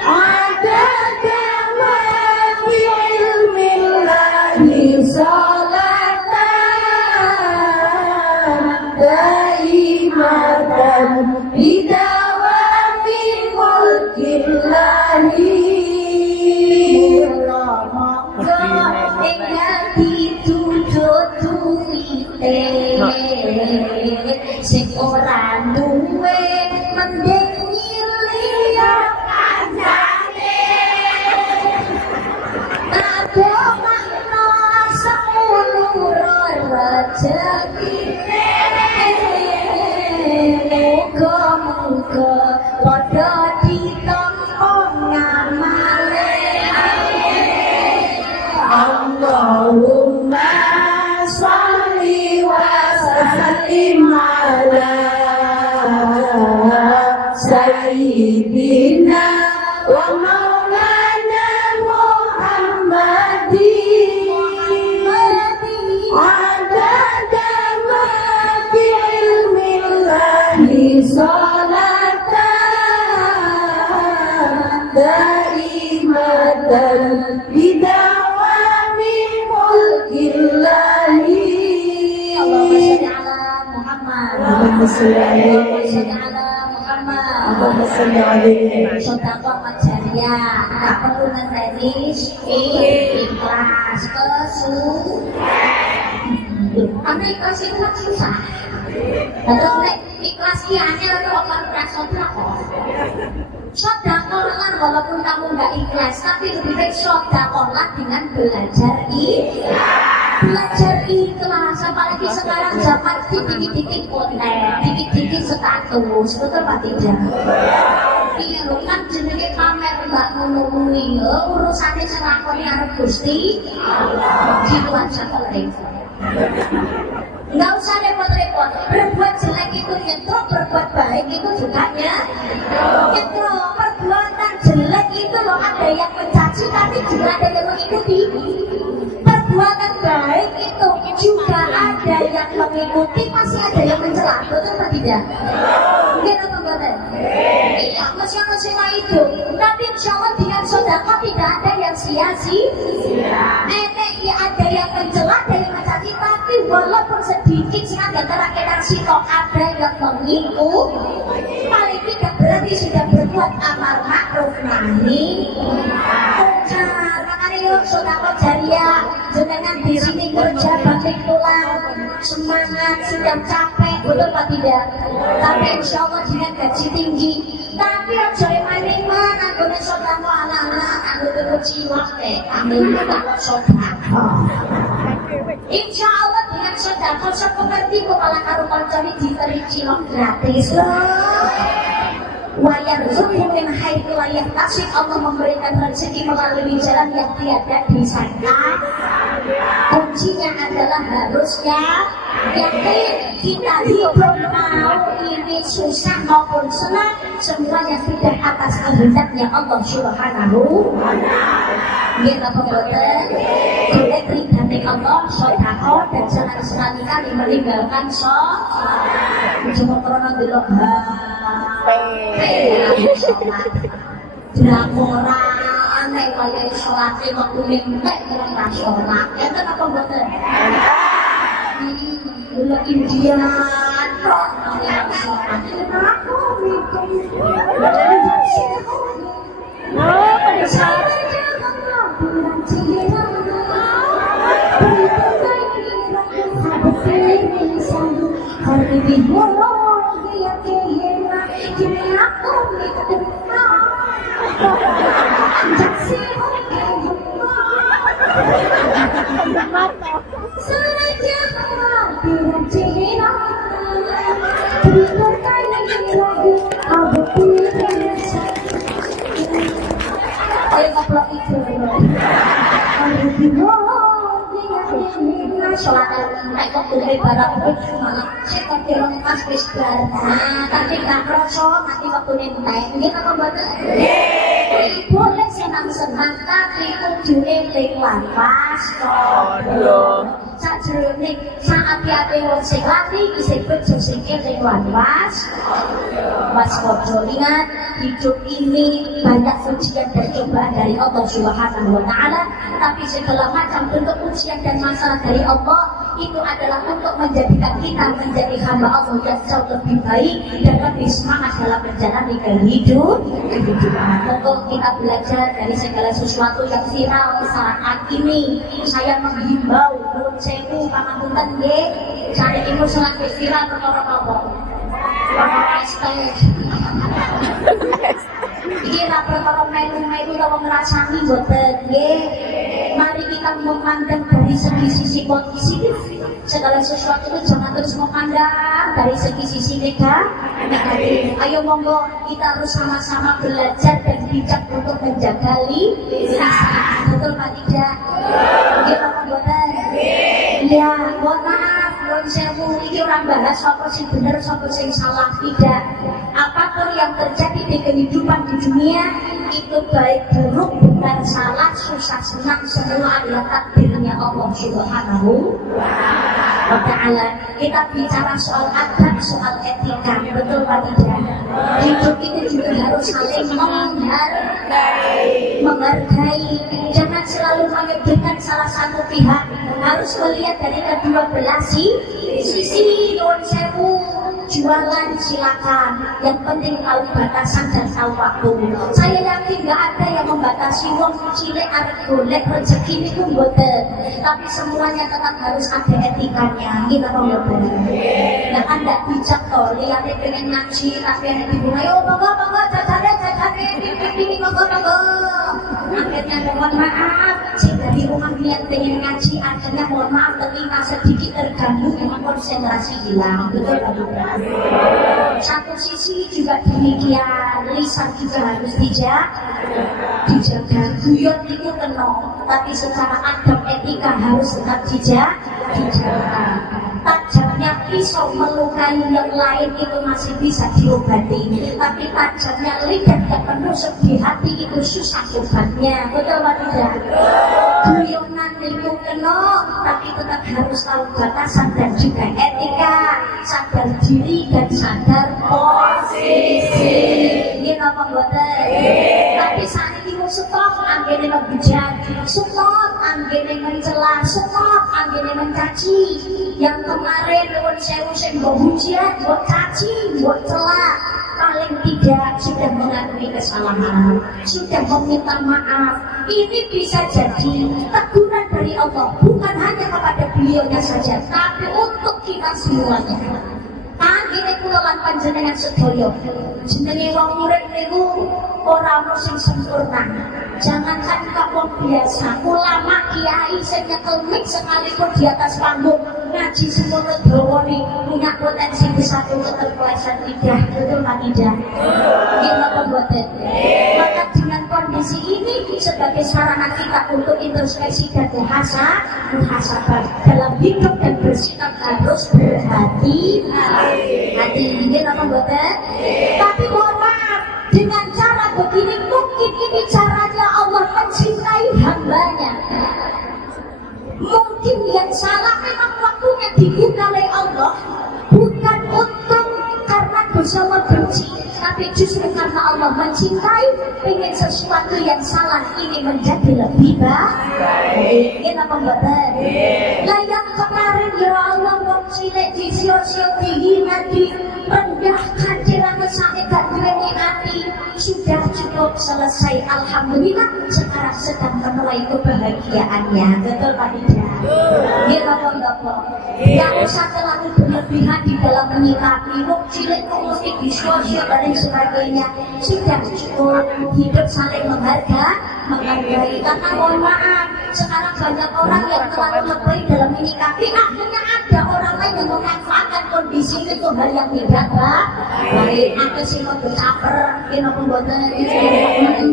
adada ma fi ilmillahi salatan daimatan bidawami mulkillahi. Sing ora duwe mending liya kancane. Aku makna sakulur rezekine. Muga-muga padha ditampa ngamale. Allahumma sholli wa sallim ala sayyidina wa maulana Muhammadin adada ma fi ilmillahi salatan daimatan bidawami mulkillahi. Allahumma sholli ala Muhammad. Allahumma sholli alaihi. Sedekah jariah, tak perlu ngenteni ikhlas karena ikhlas itu susah. Terus nek ikhlas ki angel kok ora sedekah. Sedekahlah walaupun kamu nggak ikhlas, tapi lebih baik sedekahlah dengan belajar ikhlas. belajar ikhlas, apalagi sekarang zaman dikit-dikit konten, dikit-dikit status, betul Pak tidak? Iya lho kan jenenge pamer mbak ngono kuwi, urusane sing lakoni arep Gusti Allah. Gitu aja kok repot. Enggak usah repot-repot. Berbuat jelek itu nyetro, berbuat baik itu juga nyetro. Perbuatan jelek itu loh ada yang mencaci tapi juga ada yang mengikuti. Perbuatan baik itu juga ada yang mengikuti, masih ada yang mencela, betul atau tidak? Gitu teman-teman. Iya, masing-masing itu. Tapi insya Allah dengan sedekah tidak ada yang sia-sia. Ya ada yang mencela, ada yang mencaci, tapi walaupun sedikit sangat terakhir sitok ada yang mengikuti. Paling tidak berarti sudah berbuat amal ma'ruf nahi munkar. Makanya yuk sedekah jariah, jenengan di sini kerja banting tulang, semangat, sudah capek, betul apa tidak? Tapi insya Allah dengan gaji tinggi. Tapi aja maning-maning anggone sedekah anak-anak, anggone cilok anggone tak sedekah. Insya Allah dengan sedekah sepengerti kok malah karo kancane diberi cilok gratis loh. Wayarzuqhu min haitsu la yahtasib, Allah memberikan rezeki melalui jalan yang tiada disangka. Kuncinya adalah harusnya yakin kita hidup mau ini susah maupun senang, semuanya sudah atas kehendaknya Allah Subhanahu wa ta'ala. Nggih napa mboten? Golek ridane Allah, sedekah dan jangan sekali-kali meninggalkan sholat. Cuma karena delok drakoran nek kaya salate waktu entek ora salat. Enten apa mboten? Delok Indian kok ora salat. Aku tapi gak kroso nanti waktu nentek ini apa mboten? Boleh senang-senang tapi kudune ning lapas sajroning saat-ate wong sing lati disebut sing ning lapas. Waspada ingat hidup ini banyak ujian dan cobaan dari Allah Subhanahu wa ta'ala, tapi segala macam bentuk ujian dan masalah dari Allah itu adalah untuk menjadikan kita menjadi hamba Allah yang jauh lebih baik dan lebih semangat dalam menjalani kehidupan. Monggo kita belajar dari segala sesuatu yang viral saat ini. Saya menghimbau belum sewu pangapunten nggih, saiki iku selagi viral perkara apa? Iki ra perkara melu-melu utawa ngrasani mboten nggih. Mari kita memandang dari segi-sisi positif. Segala sesuatu itu jangan terus memandang dari segi-sisi negatif. Ayo monggo kita harus sama-sama belajar dan bijak untuk menjaga lisan. Betul Pak tidak? Nggih apa mboten? Ya, mohon maaf, nuwun sewu, iki ora bahas apa sing bener, apa sing salah, tidak. Apapun yang terjadi di kehidupan di dunia itu baik buruk, benar salah, susah senang, semua adalah takdirnya Allah Subhanahu wa ta'ala. Kita bicara soal adab, soal etika, betul Pak tidak? Hidup itu juga harus saling menghargai. Jangan selalu menyudutkan salah satu pihak, harus melihat dari kedua belah sisi. Nuwun sewu, jualan silakan, yang penting tahu batasan dan tahu waktu. Saya yakin nggak ada yang membatasi wong cilik arep golek rezeki niku mboten, tapi semuanya tetap harus ada etikanya. Gitu apa mboten? Nah, Anda bijak toh, lihatnya pengen ngaji tapi yang bingung, ayo monggo jajane ini monggo. Akhirnya mohon maaf, sehingga di rumah niat pengen ngaji, akhirnya mohon maaf telinga sedikit terganggu, konsentrasi hilang. Betul tak? Satu sisi juga demikian, lisan juga harus dijaga. Guyon itu kenal, tapi secara adab etika harus tetap dijaga. Tajamnya pisau melukai yang lain itu masih bisa diobati, tapi tajamnya lidah yang menusuk di hati itu susah obatnya. Betul atau tidak? Guyonan itu kena, tapi tetap harus tahu batasan dan juga etika, sadar diri dan sadar posisi. Ini apa buatan? Tapi saat ini stop, anggene membujat, stop, anggene mencela, stop, anggene mencaci. Yang kemarin nuwun sewu sing mbok hujat, mbok caci, mbok cela, paling tidak sudah mengakui kesalahan, sudah meminta maaf. Ini bisa jadi teguran dari Allah, bukan hanya kepada beliaunya saja, tapi untuk kita semuanya. Anggene kula lan panjenengan sedaya, jenenge wong murid niku ora ono sing sempurna. Jangankan kaum biasa, ulama kiai sing nyekel mic sekalipun di atas panggung ngaji semono dawani punya potensi besar untuk terpeleset tidak. Betul tak tidak? Kita pembuatan. Maka dengan kondisi ini sebagai sarana kita untuk introspeksi dan muhasabah dalam hidup dan bersikap harus berhati-hati. Kita pembuatan. Tapi mohon maaf, dengan cara begini mungkin ini caranya Allah mencintai hambanya. Mungkin yang salah memang waktunya dibuka oleh Allah, bukan untuk karena dosa benci, tapi justru karena Allah mencintai, ingin sesuatu yang salah ini menjadi lebih baik. Ini apa betul? Lah yang kemarin ya Allah wong cilik di sio-sio dihina, direndahkan, dirasake gak duweni ati, sudah cukup selesai. Alhamdulillah sekarang sedang menuai kebahagiaannya. Betul Pak Ida? Ini apa enggak? Yang usah terlalu berlebihan di dalam menyikapi wong cilik kok mesti di sio-sio dan sebagainya. Sudah cukup hidup saling menghargai. Karena mohon maaf, sekarang banyak orang yang terlalu lebay dalam menyikapi, akhirnya ada orang lain yang memanfaatkan kondisi itu hal yang tidak baik. Aku sih mau bercaper, kita pembuatan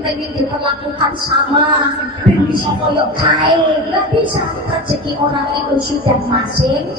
pengen diperlakukan sama, bisa koyok kain, nggak bisa. Rezeki orang itu sudah masing.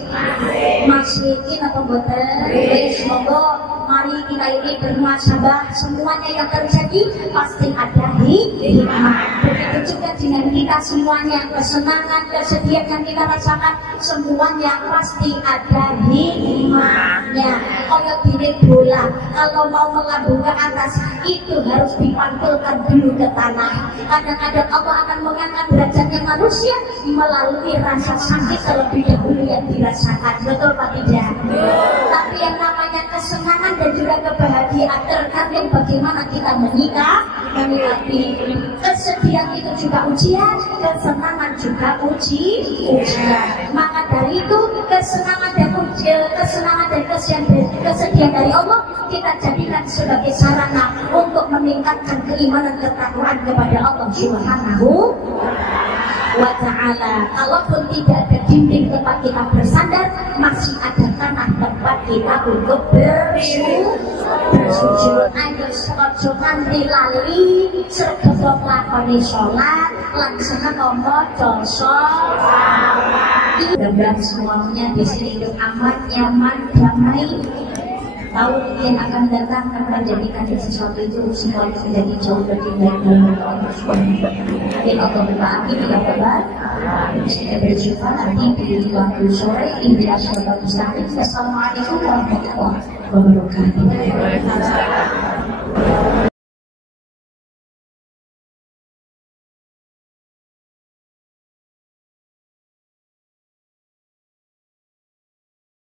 Kita pembuatan. Semoga mari kita ini bermuhasabah, semuanya yang terjadi pasti ada hikmah. Begitu juga dengan kita semuanya, kesenangan, kesedihan yang kita rasakan, semuanya pasti ada hikmahnya. Kayak gini bola, kalau mau melambung ke atas itu harus dipantulkan dulu ke tanah. Kadang-kadang Allah akan mengangkat derajatnya manusia melalui rasa sakit terlebih dahulu yang dirasakan. Betul Pak tidak? Tapi yang namanya kesenangan dan juga kebahagiaan tergantung bagaimana kita menyikapi. Kesedihan itu juga ujian, kesenangan juga ujian. Maka dari itu kesenangan dan kesedihan dari Allah kita jadikan sebagai sarana untuk meningkatkan keimanan ketakwaan kepada Allah Subhanahu wa ta'ala. Kalaupun tidak ada dinding tempat kita bersandar, masih ada tanah tempat kita untuk bersujud. Ayo sholat nanti lali serta lakoni sholat langsung nomor dosa. Mudah-mudahan semuanya di sini hidup aman, nyaman, damai. Tahun yang akan datang akan menjadikan sesuatu itu semuanya menjadi jauh lebih baik menurut Allah SWT. Jadi Allah berbahagia tidak berbahaya. Kita berjumpa nanti di waktu sore di Asyarakat Mustaqim. Assalamualaikum warahmatullahi wabarakatuh.